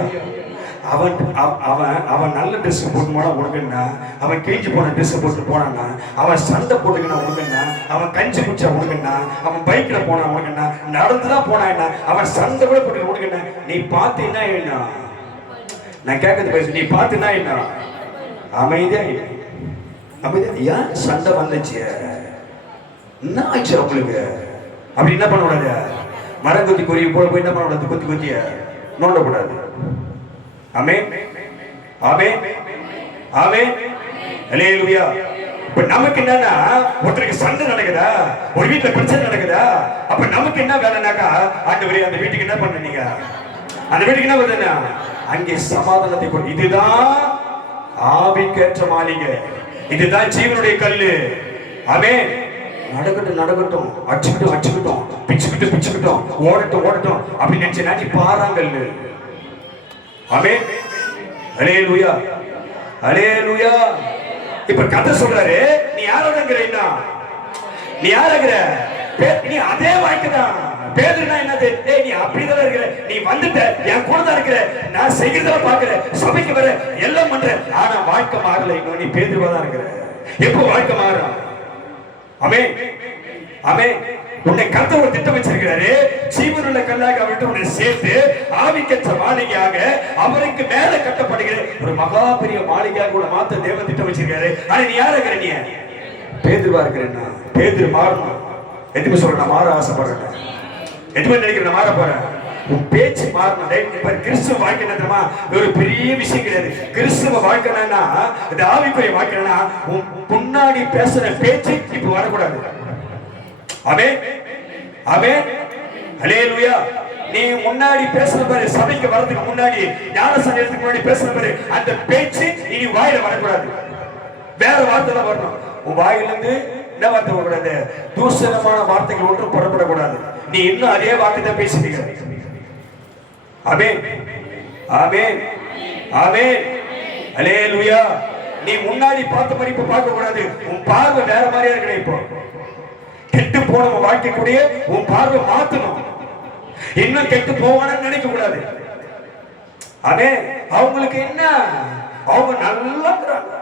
அவன் நல்ல ட்ரெஸ் போட்டு போனா உனக்குன்னா, அவன் கிழிஞ்சு போன ட்ரெஸ் போட்டு போனான்னா, அவன் சண்டை போட்டுக்கினா உனக்குன்னா, அவன் கஞ்சி குடிச்சா உனக்குன்னா, அவன் பைக்ல போனா உனக்குன்னா, நடந்துதான் போனா என்ன, அவன் சண்டை கூட போட்டு உனக்குன்னா, நீ பார்த்தீங்கன்னா என்ன, நான் கேட்கறது பேசு, நீ பார்த்தீங்கன்னா என்ன, அமைதியா அமைதியா. ஏன் சண்டை வந்துச்சு, என்ன ஆச்சு அவங்களுக்கு அப்படி என்ன பண்ணக்கூடாது, மரம் கொத்தி கொறி போய் என்ன பண்ணக்கூடாது, கொத்தி கொத்திய நோண்டக்கூடாது. ஆமென் ஆமென் ஆமென் அல்லேலூயா. இப்ப நமக்கு என்னன்னா, ஒருத்தருக்கு சண்டை நடக்குதா, ஒரு வீட்டுல பிரச்சனை நடக்குதா, அப்ப நமக்கு என்ன வேலைனாக்கா, ஆண்டவரே அந்த வீட்டுக்கு என்ன பண்ணீங்க, அந்த வீட்டுக்கு என்ன வருதுன்னா அங்கே சமாதானத்தை கொடு. இதுதான் ஆவிக்கேற்ற மாளிகை, இதுதான் ஜீவனுடைய கல்லு. ஆமென். நடக்கட்டும் நடக்கட்டும், அச்சுக்கிட்டும் பிச்சுக்கிட்டும் ஓடட்டும் அப்படி நினைச்சு பாறாங்கல்லு. ஆமென் அல்லேலூயா அல்லேலூயா. இப்ப கதை சொல்றாரு, நீ யாரோடங்கிறீன்னா, நீ யாருங்கிற, நீ அதே வாழ்க்கைதான். பேதுருனா என்னது, நீ அப்படிதான் இருக்கிற, நீ வந்துட்ட, என் கூட தான் இருக்கிற, நான் செய்கிறத பாக்குற, சபைக்கு வர, எல்லாம் பண்ற, ஆனா வாழ்க்கை மாறல. இன்னும் நீ பேதுருவா தான் இருக்கிற. எப்போ வாழ்க்கை மாறும்? ஆமென் ஆமென். உன்னை கர்த்தர் ஒரு திட்டம் வச்சிருக்கிறாரு, ஜீவனுள்ள கல்லாக அவர்கிட்ட உன்னை சேர்த்து ஆவிக்கற்ற மாளிகையாக அவருக்கு மேல கட்டப்படுகிற ஒரு மகா பெரிய மாளிகையாக கூட மாத்த தேவ திட்டம் வச்சிருக்காரு. ஆனா நீ யார இருக்கிற, நீ பேதுருவா இருக்கிறேன்னா, பேதுரு மாறணும். எதுவுமே சொல்ற, நான் மாற ஆசைப்படுறேன், எதுவுமே நினைக்கிறேன், நான் மாற போறேன். உன் பேச்சு மாறணும். இப்ப கிறிஸ்துவ வாழ்க்கை என்ன தெரியுமா, ஒரு பெரிய விஷயம் கிடையாது. கிறிஸ்துவ வாழ்க்கைனா, இந்த ஆவிக்குரிய வாழ்க்கைனா, உன் முன்னாடி பேசுற பேச்சு இப்ப வரக்கூடாது. ஆமென் ஆமென் அல்லேலூயா. நீ முன்னாடி பேசுற பாரு, சபைக்கு வரதுக்கு முன்னாடி, ஞானஸ்நானம் எடுத்துக்கு முன்னாடி பேசுற பாரு, அந்த பேச்சு இனி வாயில வரக்கூடாது, வேற வார்த்தை தான் வரணும். உன் வாயிலிருந்து என்ன வார்த்தை வரக்கூடாது, தூஷணமான வார்த்தைகள் ஒன்றும் புறப்படக்கூடாது. நீ இன்னும் அதே வார்த்தை தான் பேசுறீங்க. ஆமென் ஆமென் ஆமென் அல்லேலூயா. நீ முன்னாடி பார்த்த மாதிரி இப்ப பார்க்க கூடாது, உன் பார்வை வேற மாதிரியா இருக்கணும். இப்போ கெட்டு போன வாழ்க்கை கூட உன் பார்வை மாத்தணும். இன்னும் கெட்டு போவானு நினைக்க கூடாது. அதே அவங்களுக்கு என்ன, அவங்க நல்லா இருக்கிறாங்க,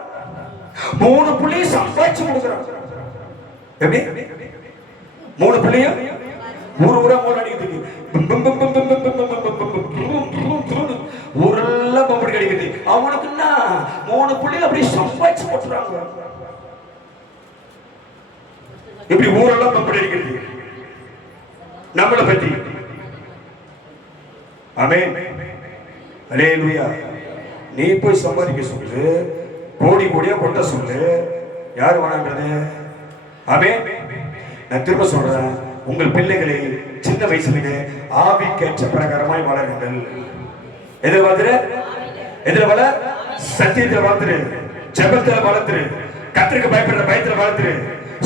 3 புள்ளி சம்பாதிச்சு கொடுக்குறாங்க. எப்படி 3 புள்ளியும் ஊரா போல அடிக்குது, ஊரெல்லாம் பம்படி கிடைக்குது. அவனுக்கு என்ன 3 புள்ளி அப்படி சம்பாதிச்சு போட்டுறாங்க. இப்படி ஊரெல்லாம் பம்படி அடிக்கிறது நம்மளை பத்தி. ஆமென் அல்லேலூயா. நீ போய் சம்பாதிக்க சொல்லு, கோடி கோடியா கொண்ட சொல்லு, யாரு வேணான்றது. ஆமென். நான் திரும்ப சொல்றேன், உங்கள் பிள்ளைகளை சின்ன வயசுல ஆவிக்கேற்ற பிரகாரமாய் வளருங்கள். எதிர வளர்த்துரு, எதிர வள, சத்தியத்துல வளர்த்துரு, ஜெபத்துல வளர்த்துரு, கர்த்தருக்கு பயப்படுற பயத்துல வளர்த்துரு,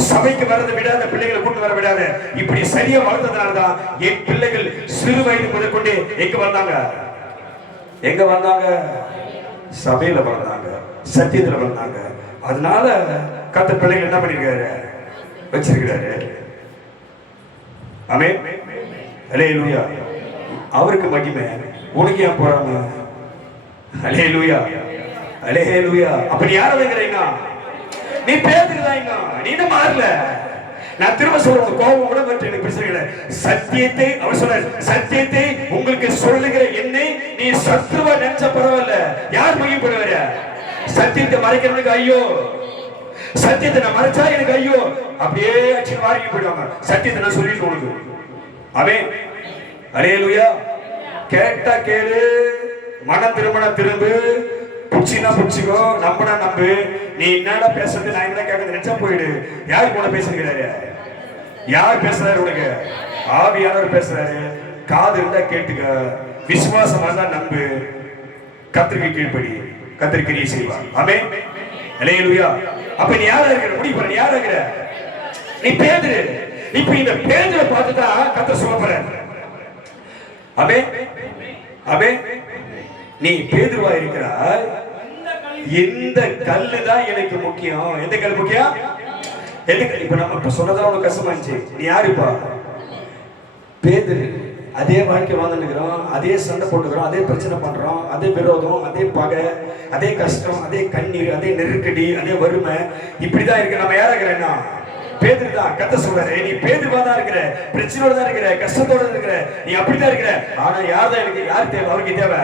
சபைக்கு வரதை விடாத, பிள்ளைகளை கூட்டு வர விடாத. இப்படி சரியா வளர்த்ததுனாலதான் என் பிள்ளைகள் சிறு வயது முதற்கொண்டு எங்க வந்தாங்க, எங்க வந்தாங்க, சபையில வளர்ந்தாங்க, சத்தியத்துல வளர்ந்தாங்க. அதனால கர்த்தர் பிள்ளைகள் என்ன பண்ணிருக்காரு, வச்சிருக்கிறாரு. ஆமென் அல்லேலூயா. அவருக்கு மகிமை, உனக்கு ஏன் போறாங்க? அல்லேலூயா அல்லேலூயா. அப்படி யார வைக்கிறீங்க, நீ பேதுருதாங்க, நீ மாறல. நான் திரும்ப சொல்றேன், கோபம் கூட பற்றி எனக்கு பிரச்சனை. சத்தியத்தை அவர் சொல்ற, சத்தியத்தை உங்களுக்கு சொல்லுகிற என்னை நீ சத்துருவா நினைச்ச பரவாயில்ல. யார் மகிழ்ப்படுவார? சத்தியத்தை மறைக்கிறவனுக்கு ஐயோ, சத்தியத்தை நான் மறைச்சா எனக்கு ஐயோ, அப்படியே அச்சு வாங்கி போயிடுவாங்க. சத்தியத்தை நான் சொல்லிட்டு உனக்கு. ஆமென் அல்லேலூயா. கேட்டா கேளு, மனம் திரும்பினா திரும்பு, புடிச்சினா புடிச்சிக்கோ, நம்பினா நம்பு. நீ என்னடா பேசுறது, நான் என்ன கேட்கறது நினைச்சா போயிடு. யார் கூட பேசுகிறாரு, யார் பேசுறாரு உனக்கு? ஆவியானவர் பேசுறாரு. காது இருந்தா கேட்டுக்க, விசுவாசமா தான் நம்பு, கர்த்தருக்கு கீழ்ப்படி, கர்த்தருக்கு கிரியை செய்வார். ஆமென் அல்லேலூயா. அப்ப நீ யாரா இருக்கிற, முடிவு பண்ண, நீ யாரா இருக்கிற? நீ பேதுரு. இப்ப இந்த பேதுரை பார்த்து தான் கர்த்தர் சொல்ல போறார். ஆமென் ஆமென். நீ பேதுருவா இருக்கிறாய், இந்த கல்லு தான் எனக்கு முக்கியம். எந்த கல் முக்கியம்? எந்த கல்? இப்ப நம்ம சொல்றதா உனக்கு கஷ்டமா இருந்துச்சு. நீ யாருப்பா? பேதுரு. அதே வாழ்க்கை வாழ்ந்துருக்கிறோம், அதே சண்டை போட்டுக்கிறோம், அதே பிரச்சனை பண்றோம், அதே விரோதம், அதே பகை, அதே கஷ்டம், அதே கண்ணீர், அதே நெருக்கடி, அதே வறுமை, இப்படிதான் இருக்கு. நம்ம யாரா இருக்கிறேன்னா பேதுரு தான். கத்த சொல்றாரு, நீ பேதுருவா தான் இருக்கிற, பிரச்சனையோட தான் இருக்கிற, கஷ்டத்தோட இருக்கிற, நீ அப்படிதான் இருக்கிற. ஆனா யார் தான் எனக்கு, யார் தேவை அவருக்கு? தேவை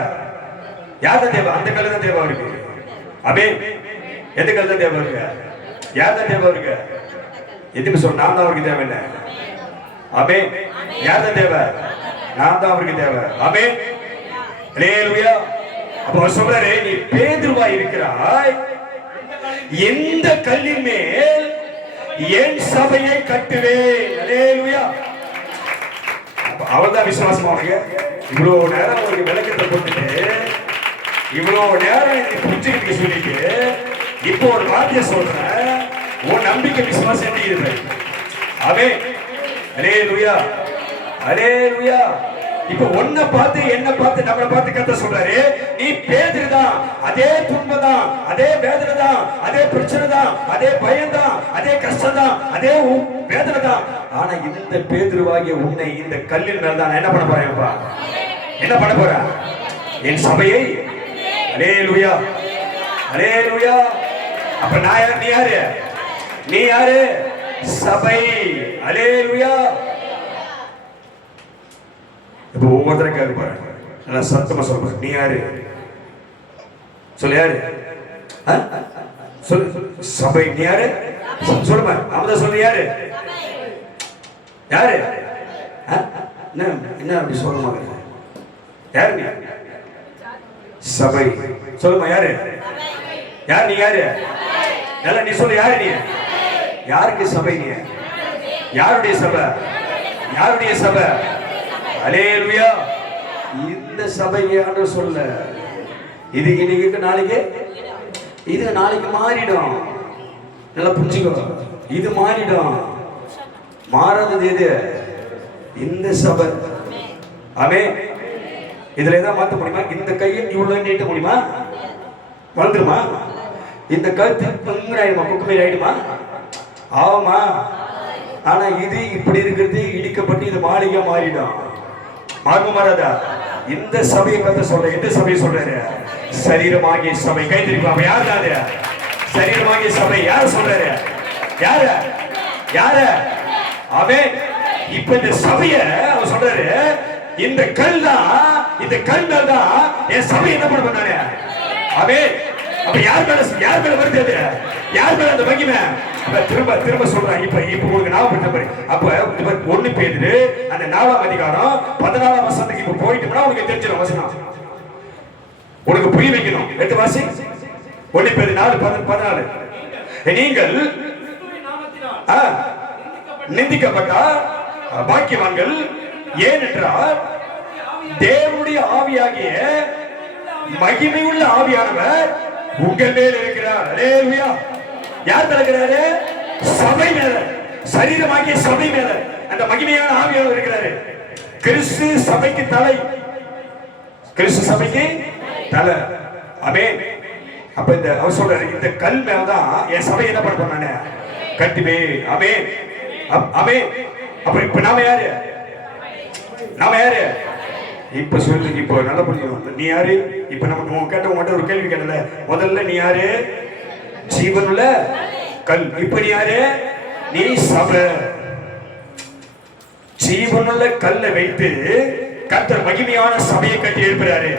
யார் தான் தேவை? அந்த கல்லு தான் தேவை அவருக்கு. அபே எந்த கல்லு தான் தேவை இருக்கு? யார் தான் தேவை அவருக்கு? எதுக்கு சொல்ல, நான் தான் அவருக்கு தேவை. என்ன அபே யார் தான் தேவை? நான் தான் அவருக்கு தேவை. அபே அல்லேலூயா. அப்ப சொல்றாரு, நீ பேதுருவா இருக்கிறாய், எந்த கல்லின் மேல் என் சபையை கட்டுவேன். அல்லேலூயா. அவள்தான் விசுவாசமா அவனுக்கு. இவ்வளவு நேரம் அவருக்கு விளக்கத்தை கொடுத்துட்டு, இவ்வளவு நேரம் புரிஞ்சுக்கிட்டு சொல்லிட்டு, இப்போ ஒரு வார்த்தையை சொல்றேன், உன் நம்பிக்கை விசுவாசம் எப்படி இருக்கு? அவே அல்லேலூயா, அல்லேலூயா. இப்ப உன்னை பார்த்து என்ன பார்த்து நம்மளை பார்த்து கத்த சொல்றாரு, நீ பேதுரு தான், அதே துன்பம் தான், அதே வேதனை தான், அதே பிரச்சனை தான், அதே பயம் தான், அதே கஷ்டம் தான், அதே வேதனை தான். ஆனா இந்த பேதுருவாகிய உன்னை இந்த கல்லின் மேல தான் என்ன பண்ண போறேன்ப்பா? என்ன பண்ண போற? என் சபையை. அல்லேலூயா, அல்லேலூயா. அப்ப நான் யார்? நீ யாரு? நீ யாரு? சபை. அல்லேலூயா. இப்போ ஒவ்வொருத்தரும் கேட்க பாருங்க, நல்லா சத்தமா சொல்ல. நீ யாரு? சொல்லு, யாரு? சொல்லு, சபை. நீ யாரு? சொல்லுமா, அமுதா சொல்லு, யாரு? யாரு? என்ன அப்படி சொல்லுமா? யாரு நீ? சபை. சொல்லுமா, யாரு? யார் நீ? யாரு? நல்லா நீ சொல்லு, யாரு நீ? யாருக்கு சபை? நீ யாருடைய சபை? யாருடைய சபை? அல்லேலூயா. இந்த சபையான்னு சொல்ல, இது இன்னைக்கு நாளைக்கு, இது நாளைக்கு மாறிடும். நல்லா புரிஞ்சுக்கோ, இது மாறிடும். மாறாதது எது? இந்த சபை. ஆமென். இதுல ஏதாவது மாற்ற முடியுமா? இந்த கையை இவ்வளவு நீட்ட முடியுமா? வளர்ந்துருமா? இந்த கருத்து ஆயிடுமா? குக்குமே ஆயிடுமா? ஆமா. ஆனா இது இப்படி இருக்கிறது இடிக்கப்பட்டு இது மாளிகை மாறிடும். மாறுமா? மாறாதா? இந்த சபையை கத்த சொல்ற. எந்த சபையை சொல்றாரு? சரீரமாகிய சபை. கை திருப்பி. யாரு அது? சரீரமாகிய சபை. யார் சொல்றாரு? யாரு? யாரு? அவன். இப்ப இந்த சபைய அவர் சொல்றாரு, இந்த கல் தான், இந்த கல் தான் என் சபை என்ன பண்ண பண்ணாரு? அவன். அப்ப யார் மேல, யார் மேல வருது அது? யார் மேல அந்த மகிமை? திரும்ப திரும்ப சொல்றாங்க. இப்ப உங்களுக்கு ஞாபகம் பாரு. அப்ப 1 பேதுரு அந்த 4ஆம் அதிகாரம் 14ஆம் வசனத்துக்கு இப்ப போயிட்டோம்னா உங்களுக்கு தெரிஞ்சிடும் வசனம். உனக்கு புரிய வைக்கணும். எடுத்து வாசி. 1 பேதுரு 4:14. நீங்கள் நிந்திக்கப்பட்ட பாக்கியவான்கள், ஏனென்றால் தேவனுடைய ஆவியாகிய மகிமையுள்ள ஆவியானவர் உங்கள் மேல் இருக்கிறார். அல்லேலூயா. யார் இருக்கிறாரு? சபை மேல, சரீரமாகிய சபை மேல அந்த மகிமையான ஆவியானவர் இருக்கிறாரு. கிறிஸ்து சபைக்கு தலை. கிறிஸ்து சபைக்கு தலை. ஆமென். அப்ப இந்த அவர் சொல்றாரு, இந்த கல் மேலதான் என் சபை என்ன பண்ண போறானே? கட்டுவே. ஆமென். ஆமென். அப்ப இப்ப நாம யாரு? நாம யாரு? இப்ப சொல்லு. இப்போ நல்லா புரிஞ்சுக்கணும். நீ யாரு? இப்ப நமக்கு கேட்ட உங்கள்கிட்ட ஒரு கேள்வி கேட்டல. முதல்ல நீ யாரு? ஜீவனுள்ள கல். இப்ப நீ யாரு? நீ சபை. ஜீவனுள்ள கல்லை வைத்து கர்த்தர் மகிமையான சபையை கட்டி எழுப்புறாரு.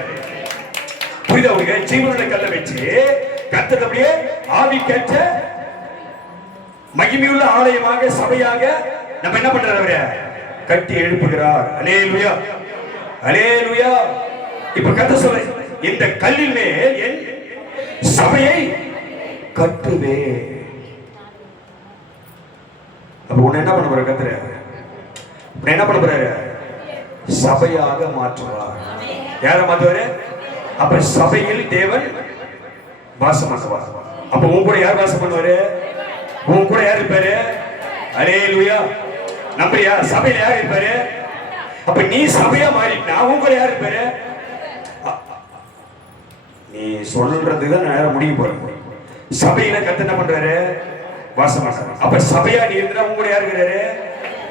புரியுதா உங்களுக்கு? ஜீவனுள்ள கல்லை வச்சு கர்த்தர் அப்படியே ஆவிக்கேற்ற மகிமையுள்ள ஆலயமாக சபையாக நம்ம என்ன பண்றாரு? கட்டி எழுப்புகிறார். அல்லேலூயா, அல்லேலூயா. இப்ப கர்த்தர் சொல்ற, இந்த கல்லின் மேல் என் சபையை கட்டுவே. அப்ப உன்னை என்ன பண்ண போற கர்த்தர்? உன்னை என்ன பண்ண போறாரு? சபையாக மாற்றுவார். யார மாற்றுவாரு? அப்ப சபையில் தேவன் வாசமாக்குவார். அப்ப உன் கூட யார் வாசம் பண்ணுவாரு? உன் கூட யார் இருப்பாரு? அல்லேலூயா. நம்புறியா? சபையில யார் இருப்பாரு? அப்ப நீ சபையா மாறிட்டா உன் கூட யார் இருப்பாரு? நீ சொல்றதுக்கு தான் நேரம் முடிய போறேன். சபையில கர்த்தர் என்ன பண்றாரு? வாசம் பண்றாரு. அப்ப சபையா நீ இருந்தா உங்க கூட யார் இருக்கிறாரு?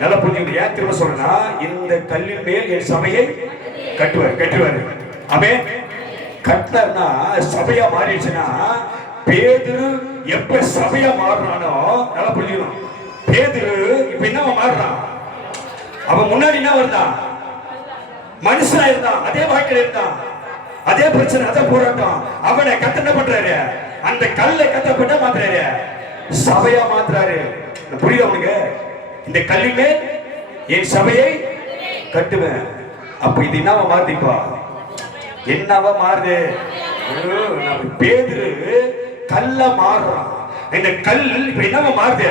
நல்லா புரிஞ்சுக்கணும். ஏன் திரும்ப சொல்றேன்னா, இந்த கல்லின் மேல் என் சபையை கட்டுவார். ஆமென். கட்டினா சபையா மாறிடுச்சுன்னா, பேதுரு எப்ப சபையா மாறுறானோ நல்லா புரிஞ்சுக்கணும். பேதுரு இப்ப என்ன மாறுறான்? அவன் முன்னாடி என்ன இருந்தான்? மனுஷனா இருந்தான், அதே வாழ்க்கையில இருந்தான், அதே பிரச்சனை, அதே போராட்டம். அவனை கத்த என்ன பண்றாரு? அந்த கல்லை கத்தப்பட்ட மாத்துறாரு, சபையா மாத்துறாரு. புரியுது உனக்கு? இந்த கல்லிலே என் சபையை கட்டுவேன். அப்ப இது என்னவா மாறுதுப்பா? என்னவா மாறுது? பேதுரு கல்ல மாறுறான். இந்த கல் இப்ப என்னவா மாறுது?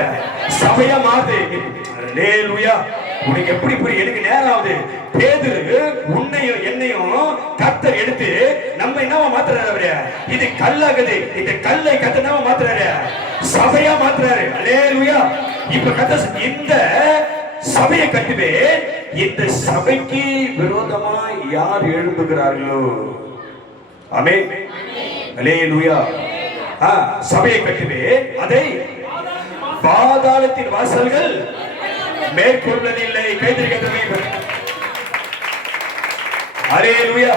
சபையா மாறுது. அல்லேலூயா. உனக்கு எப்படி புரியும்? எனக்கு நேரம் ஆகுது. பேதுரு உன்னையும் என்னையும் கர்த்தர் எடுத்து நம்ம என்னவா மாத்துறாரு? அவரு இது கல்லாகுது. இந்த கல்லை கர்த்தர் என்னவா மாத்துறாரு? சபையா மாத்துறாரு. அல்லேலூயா. இப்ப கர்த்தர் இந்த சபையை கட்டுவே. இந்த சபைக்கு விரோதமா யார் எழும்புகிறார்களோ, ஆமென், அல்லேலூயா, சபையை கட்டுவே, அதை பாதாளத்தின் வாசல்கள் மேற்கொள்வதில்லை. கைதிரிக்கிறதை அல்லேலூயா,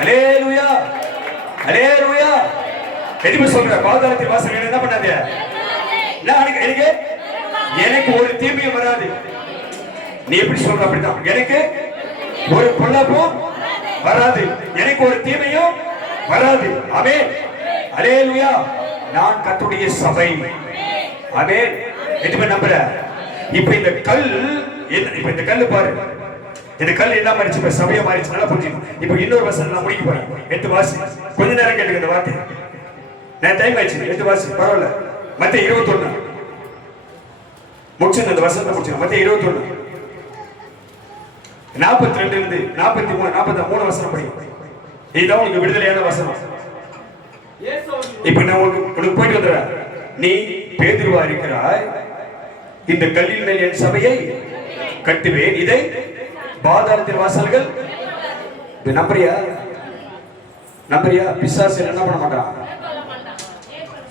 அல்லேலூயா, அல்லேலூயா. எதுமே சொல்ற? பாதாளத்தின் வாசல்கள் என்ன பண்ணாது? எனக்கு ஒரு தீமையும் வராது. நீ எப்படி சொல்ற? அப்படிதான். எனக்கு ஒரு பொல்லாப்பும் வராது, எனக்கு ஒரு தீமையும் வராது. ஆமென், அல்லேலூயா. நான் கர்த்தருடைய சபை. ஆமென். எதுமே நம்புற? இப்ப இந்த கல், இப்ப இந்த கல்லு பாரு, இந்த கல் என்ன மாறிச்சு? இப்ப சபையா மாறிச்சு. நல்லா புரிஞ்சுக்கணும். இப்ப இன்னொரு வசனம் நான் முடிக்க போறேன். எடுத்து வாசி. கொஞ்ச நேரம் கேட்டுக்க இந்த வார்த்தை. நான் டைம் ஆயிடுச்சு. எடுத்து வாசி, பரவாயில்ல. மத்தேயு 21 முடிச்சு இந்த வசனத்தை முடிச்சு. மத்தேயு 21 42 இருந்து 43 43 வசனம் படி. இதுதான் உங்களுக்கு விடுதலையான வசனம். இப்ப நான் உனக்கு போயிட்டு வந்துடுறேன். நீ பேதுருவா இருக்கிறாய். இந்த கல்லின் மேல் என் சபையை கட்டுவேன், இதை பாதாளத்தின் வாசல்கள். நம்புறியா? நம்புறியா? பிசாசு என்ன பண்ண மாட்டான்?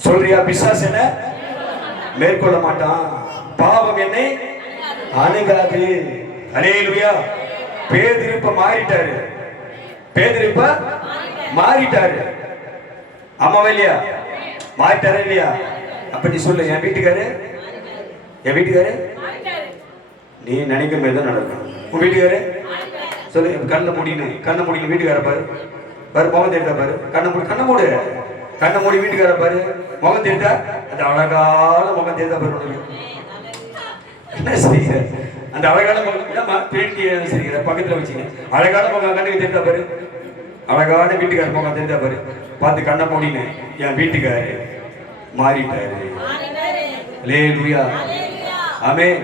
சொல்றியா? பிசாசு என்ன மேற்கொள்ள மாட்டான். பாவம் என்னை அணுகாது. அல்லேலூயா. பேதுரு இப்ப மாறிட்டாரு. பேதுரு இப்ப மாறிட்டாரு. ஆமாவா இல்லையா? மாறிட்டாரா இல்லையா? அப்ப நீ சொல்லு, என் வீட்டுக்காரு, என் வீட்டுக்காரு நீ நினைக்கிற மாதிரி தான் நடக்கும். உன் வீட்டுக்காரு சொல்லு. கண்ணை மூடினு வீட்டுக்கார பாரு, முகம் தெரிந்தா பாரு. கண்ணை மூடு வீட்டுக்கார பாரு. முகம் தெரிந்தா, அந்த அழகான முகம் தெரிந்தா பாரு. உனக்கு என்ன செய்ய? அந்த அழகான முகம் சரிங்கிற பக்கத்துல வச்சுங்க. அழகான முகம் கண்ணுக்கு தெரிந்தா பாரு. அழகான வீட்டுக்கார முகம் தெரிந்தா பாரு. பார்த்து கண்ணை மூடினு, என் வீட்டுக்காரு மாறிட்டாரு. அல்லேலூயா, ஆமென்.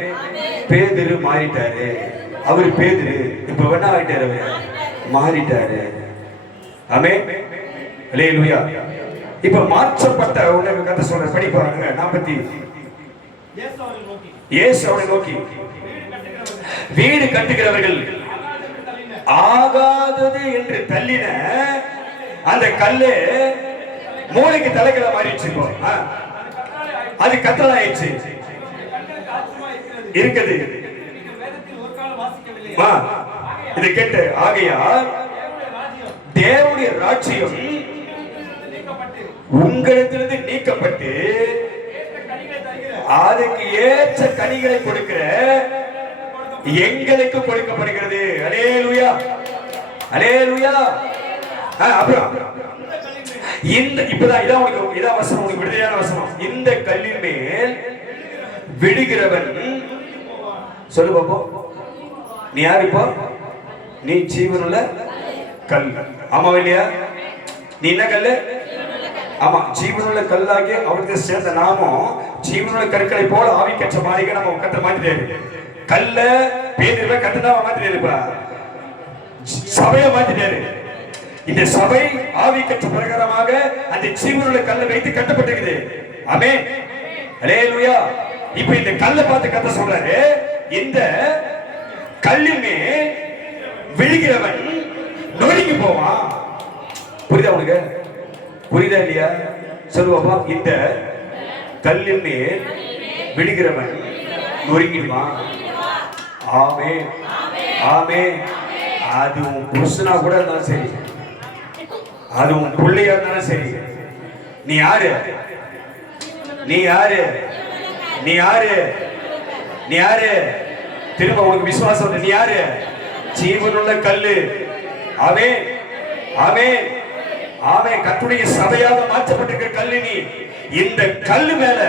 பேதுரு மாறிட்டாரு. அவரு பேதுரு இப்ப என்ன ஆயிட்டாரு? அவரு மாறிட்டாரு. ஆமென், அல்லேலூயா. இப்ப மாற்றப்பட்ட உலக கதை சொல்ற படி பாருங்க. 40 இயேசு அவரை நோக்கி, வீடு கட்டுகிறவர்கள் ஆகாதது என்று தள்ளின அந்த கல்லு மூளைக்கு தலைகளை மாறிடுச்சு. அது கத்தலாயிடுச்சு இருக்குது. இதை கேட்டு, ஆகையால் தேவனுடைய ராஜ்யம் உங்களிடத்திலிருந்து நீக்கப்பட்டு அதுக்கு ஏற்ற கனிகளை கொடுக்கிற எங்களுக்கு கொடுக்கப்படுகிறது. அல்லேலூயா, அல்லேலூயா. அப்புறம் இந்த இப்பதான் இதான் உனக்கு இதான் வசனம், உனக்கு விடுதலையான வசனம். இந்த கல்லின் மேல் விடுகிறவன், சொல்லு பாப்போம், நீ யார்? இப்போ நீ ஜீவனுள்ள கல். ஆமாவா இல்லையா? நீ என்ன கல்லு? ஆமா, ஜீவனுள்ள கல்லாகி அவருக்கு சேர்ந்த நாமும் ஜீவனுள்ள கற்களை போல ஆவிக்கற்ற மாளிகை நம்ம கத்த மாத்திட்டாரு. கல்ல பேதுருவை கத்துனாவ மாத்திட்டாருப்பா, சபையை மாத்திட்டாரு. இந்த சபை ஆவிக்கற்ற பிரகாரமாக அந்த ஜீவனுள்ள கல்லை வைத்து கட்டப்பட்டிருக்குது. ஆமென், அல்லேலூயா. இப்ப இந்த கல்லை பார்த்து கத்த சொல்றாரு, இந்த கல்லின் விழுகிறவன் நொறுங்கி போவான். புரியுதா உனக்கு? புரியுதா இல்லையா? சொல்லுவாப்பா. இந்த கல்லின் விழுகிறவன் நொறுங்கிடுவான். ஆமே ஆமே. அது உன் புருஷனா கூட இருந்தாலும் சரி, அது உன் பிள்ளையா இருந்தாலும் சரி, நீ யாரு? நீ யாரு? நீ யாரு? நீ யாரு? திரும்ப உனக்கு விசுவாசம் வந்து, நீ யாரு? ஜீவனுள்ள கல்லு. ஆமே ஆமே ஆமே. கர்த்தருடைய சபையாக மாற்றப்பட்டிருக்கிற கல்லு நீ. இந்த கல்லு மேல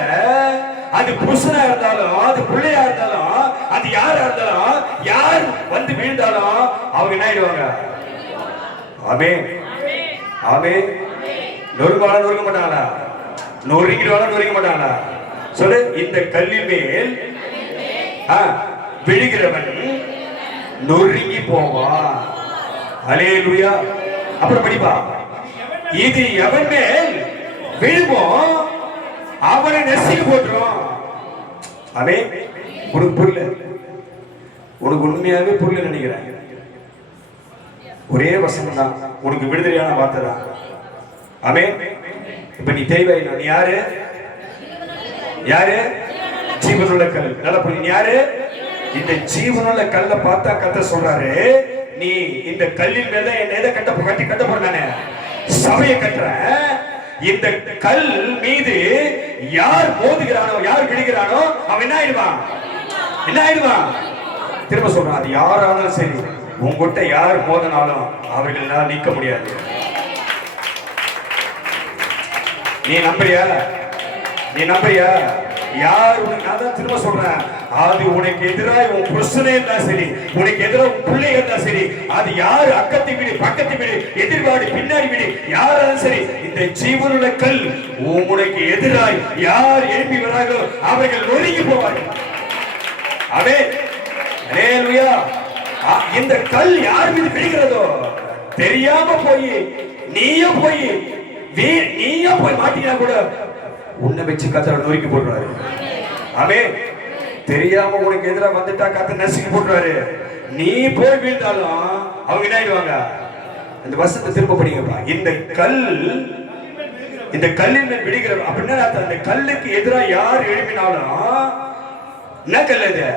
அது புருஷனா இருந்தாலும், அது பிள்ளையா இருந்தாலும், அது யாரா இருந்தாலும், யார் வந்து வீழ்ந்தாலும் அவங்க என்ன ஆயிடுவாங்க? ஆமே ஆமே. நொறுங்கால நொறுங்க மாட்டாங்களா? நொறுங்கிடுவாங்க நொறுங்க மாட்டாங்களா? சொல்லு. இந்த கல்லின் மேல் விழுகிறவன் நொறுங்கி போவான். அல்லேலூயா. அப்புறம் படிப்பா. இது எவன் மேல் விழுமோ அவனை நெசிக்கு போட்டுரும். அவே உனக்கு புரியல, உனக்கு உண்மையாவே புரியல நினைக்கிறேன். ஒரே வசனம் தான் உனக்கு விடுதலையான வார்த்தை தான். அவே இப்ப நீ தெளிவாயினா, நீ யாரு? யாரு? ஜீவனுள்ள கல். நல்லா புரியுது. நீ யாரு? இந்த ஜீவனுள்ள கல்லை பார்த்தா கர்த்தர் சொல்றாரு, நீ இந்த கல்லின் மேல என்ன எதை கட்ட போற? நானே சபையை கட்டுறேன். இந்த கல் மீது யார் மோதுகிறானோ, யார் விழுகிறானோ அவன் என்ன ஆயிடுவான்? என்ன ஆயிடுவான்? திரும்ப சொல்றான், அது யாராலும் சரி, உங்ககிட்ட யார் மோதினாலும் அவர்களால் நீக்க முடியாது. நீ நம்புறியா? நீ நம்புறியா? யார் உனக்கு? நான் தான் திரும்ப சொல்றேன், அது உனக்கு எதிராக உன் புருஷனே இருந்தா சரி, உனக்கு எதிராக உன் பிள்ளை இருந்தா சரி, அது யாரு அக்கத்தை வீடு, பக்கத்து வீடு, எதிர்வாடு, பின்னாடி வீடு, யாராலும் சரி, இந்த ஜீவனுள்ள கல் உனக்கு எதிராய் யார் எழுப்பி வராங்களோ அவர்கள் நொறுங்கி போவார்கள். அவே அல்லேலூயா. இந்த கல் யார் மீது விழுகிறதோ தெரியாம போய் நீயும் போய் மாட்டினா கூட உன்னை வச்சு கர்த்தர் நொறுக்கி போடுறாரு. ஆமே. தெரியாம உனக்கு எதிராக வந்துட்டா கர்த்தர் நசுக்கி போடுறாரு. நீ போய் வீழ்ந்தாலும் அவங்க என்ன ஆயிடுவாங்க? இந்த வசனத்தை திரும்ப படிங்கப்பா. இந்த கல்லின் மேல் விழுகிற அப்படின்னா அந்த கல்லுக்கு எதிராக யார் எழுப்பினாலும் என்ன கல்? இது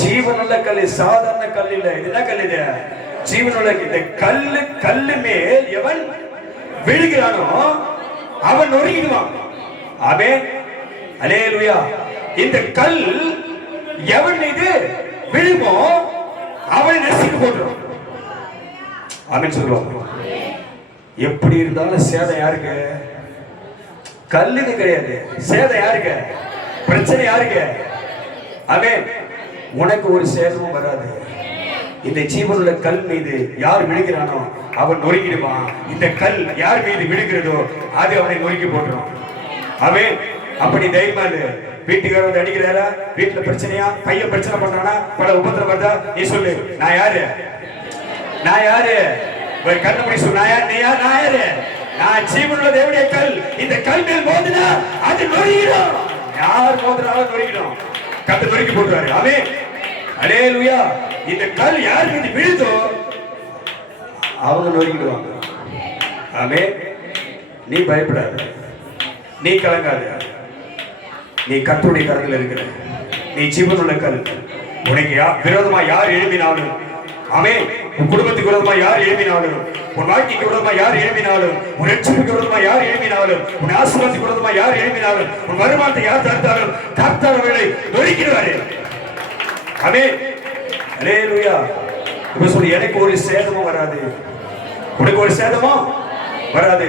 ஜீவனுள்ள கல், சாதாரண கல் இல்ல. இது என்ன கல்? இது ஜீவனுள்ள. இந்த கல்லு மேல் எவன் விழுகிறானோ அவன் நொறுங்கிடுவான். ஆமென். அல்லேலூயா. இந்த கல் எவன் மீது விழுமோ அவனை நசுக்கி போட்டுரும். ஆமென் சொல்லுவாங்க. எப்படி இருந்தாலும் சேதம் யாருக்கு? கல்லுக்கு கிடையாது. சேதம் யாருக்கு? பிரச்சனை யாருக்கு? ஆமென். உனக்கு ஒரு சேதமும் வராது. இந்த ஜீவனுள்ள கல் மீது யார் விழுகிறானோ அவன் நொறுங்கிடுவான். இந்த கல் யார் மீது விழுகிறதோ அது அவனை நொறுக்கி போட்டுரும். ஆமென். அப்படி தைரியமா இரு. வீட்டுக்காரர் வந்து அடிக்கிறாரா? வீட்டுல பிரச்சனையா? பையன் பிரச்சனை பண்றானா? பல உபத்திரம் வருதா? நீ சொல்லு, நான் யாரு? நான் யாரு? கண்ணு முடி சொல்லு, நான் யாரு? நீ யார்? நான் யாரு? நான் ஜீவனுள்ள தேவனுடைய கல். இந்த கல் மேல் மோதினா அது நொறுங்கிடும். யார் மோதினாலும் நொறுங்கிடும். கத்து நொறுக்கி போட்டுறாரு. ஆமென். அல்லேலூயா. இந்த கல் யார் மீது விழுதோ அவங்க நொறுங்கிடுவாங்க. ஆமென். நீ பயப்படாத, நீ கலங்காத. நீ கர்த்தருடைய கரத்தில் இருக்கிற, நீ ஜீவனுள்ள கல். உனக்கு விரோதமா யார் எழுப்பினாலும், ஆமென், உன் குடும்பத்துக்கு விரோதமா யார் எழுப்பினாலும், உன் வாழ்க்கைக்கு விரோதமா யார் எழுப்பினாலும், உன் ரட்சிப்புக்கு விரோதமா யார் எழுப்பினாலும், உன் ஆசீர்வாதத்துக்கு விரோதமா யார் எழுப்பினாலும், உன் வருமானத்தை யார் தடுத்தாலும் கர்த்தர் அவர்களை நொறுக்கிடுவாரு. ஆமென். அல்லேலூயா. இப்ப சொல்லி, எனக்கு ஒரு சேதமும் வராது, உனக்கு ஒரு சேதமும் வராது.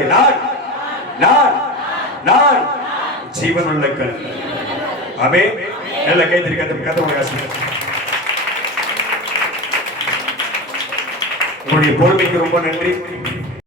நான் ஜீவனுள்ள கல். ஆமென். நல்ல கைத்தறி கர்த்தருடைய ஆசீர்வாதம். உங்களுடைய பொறுமைக்கு ரொம்ப நன்றி.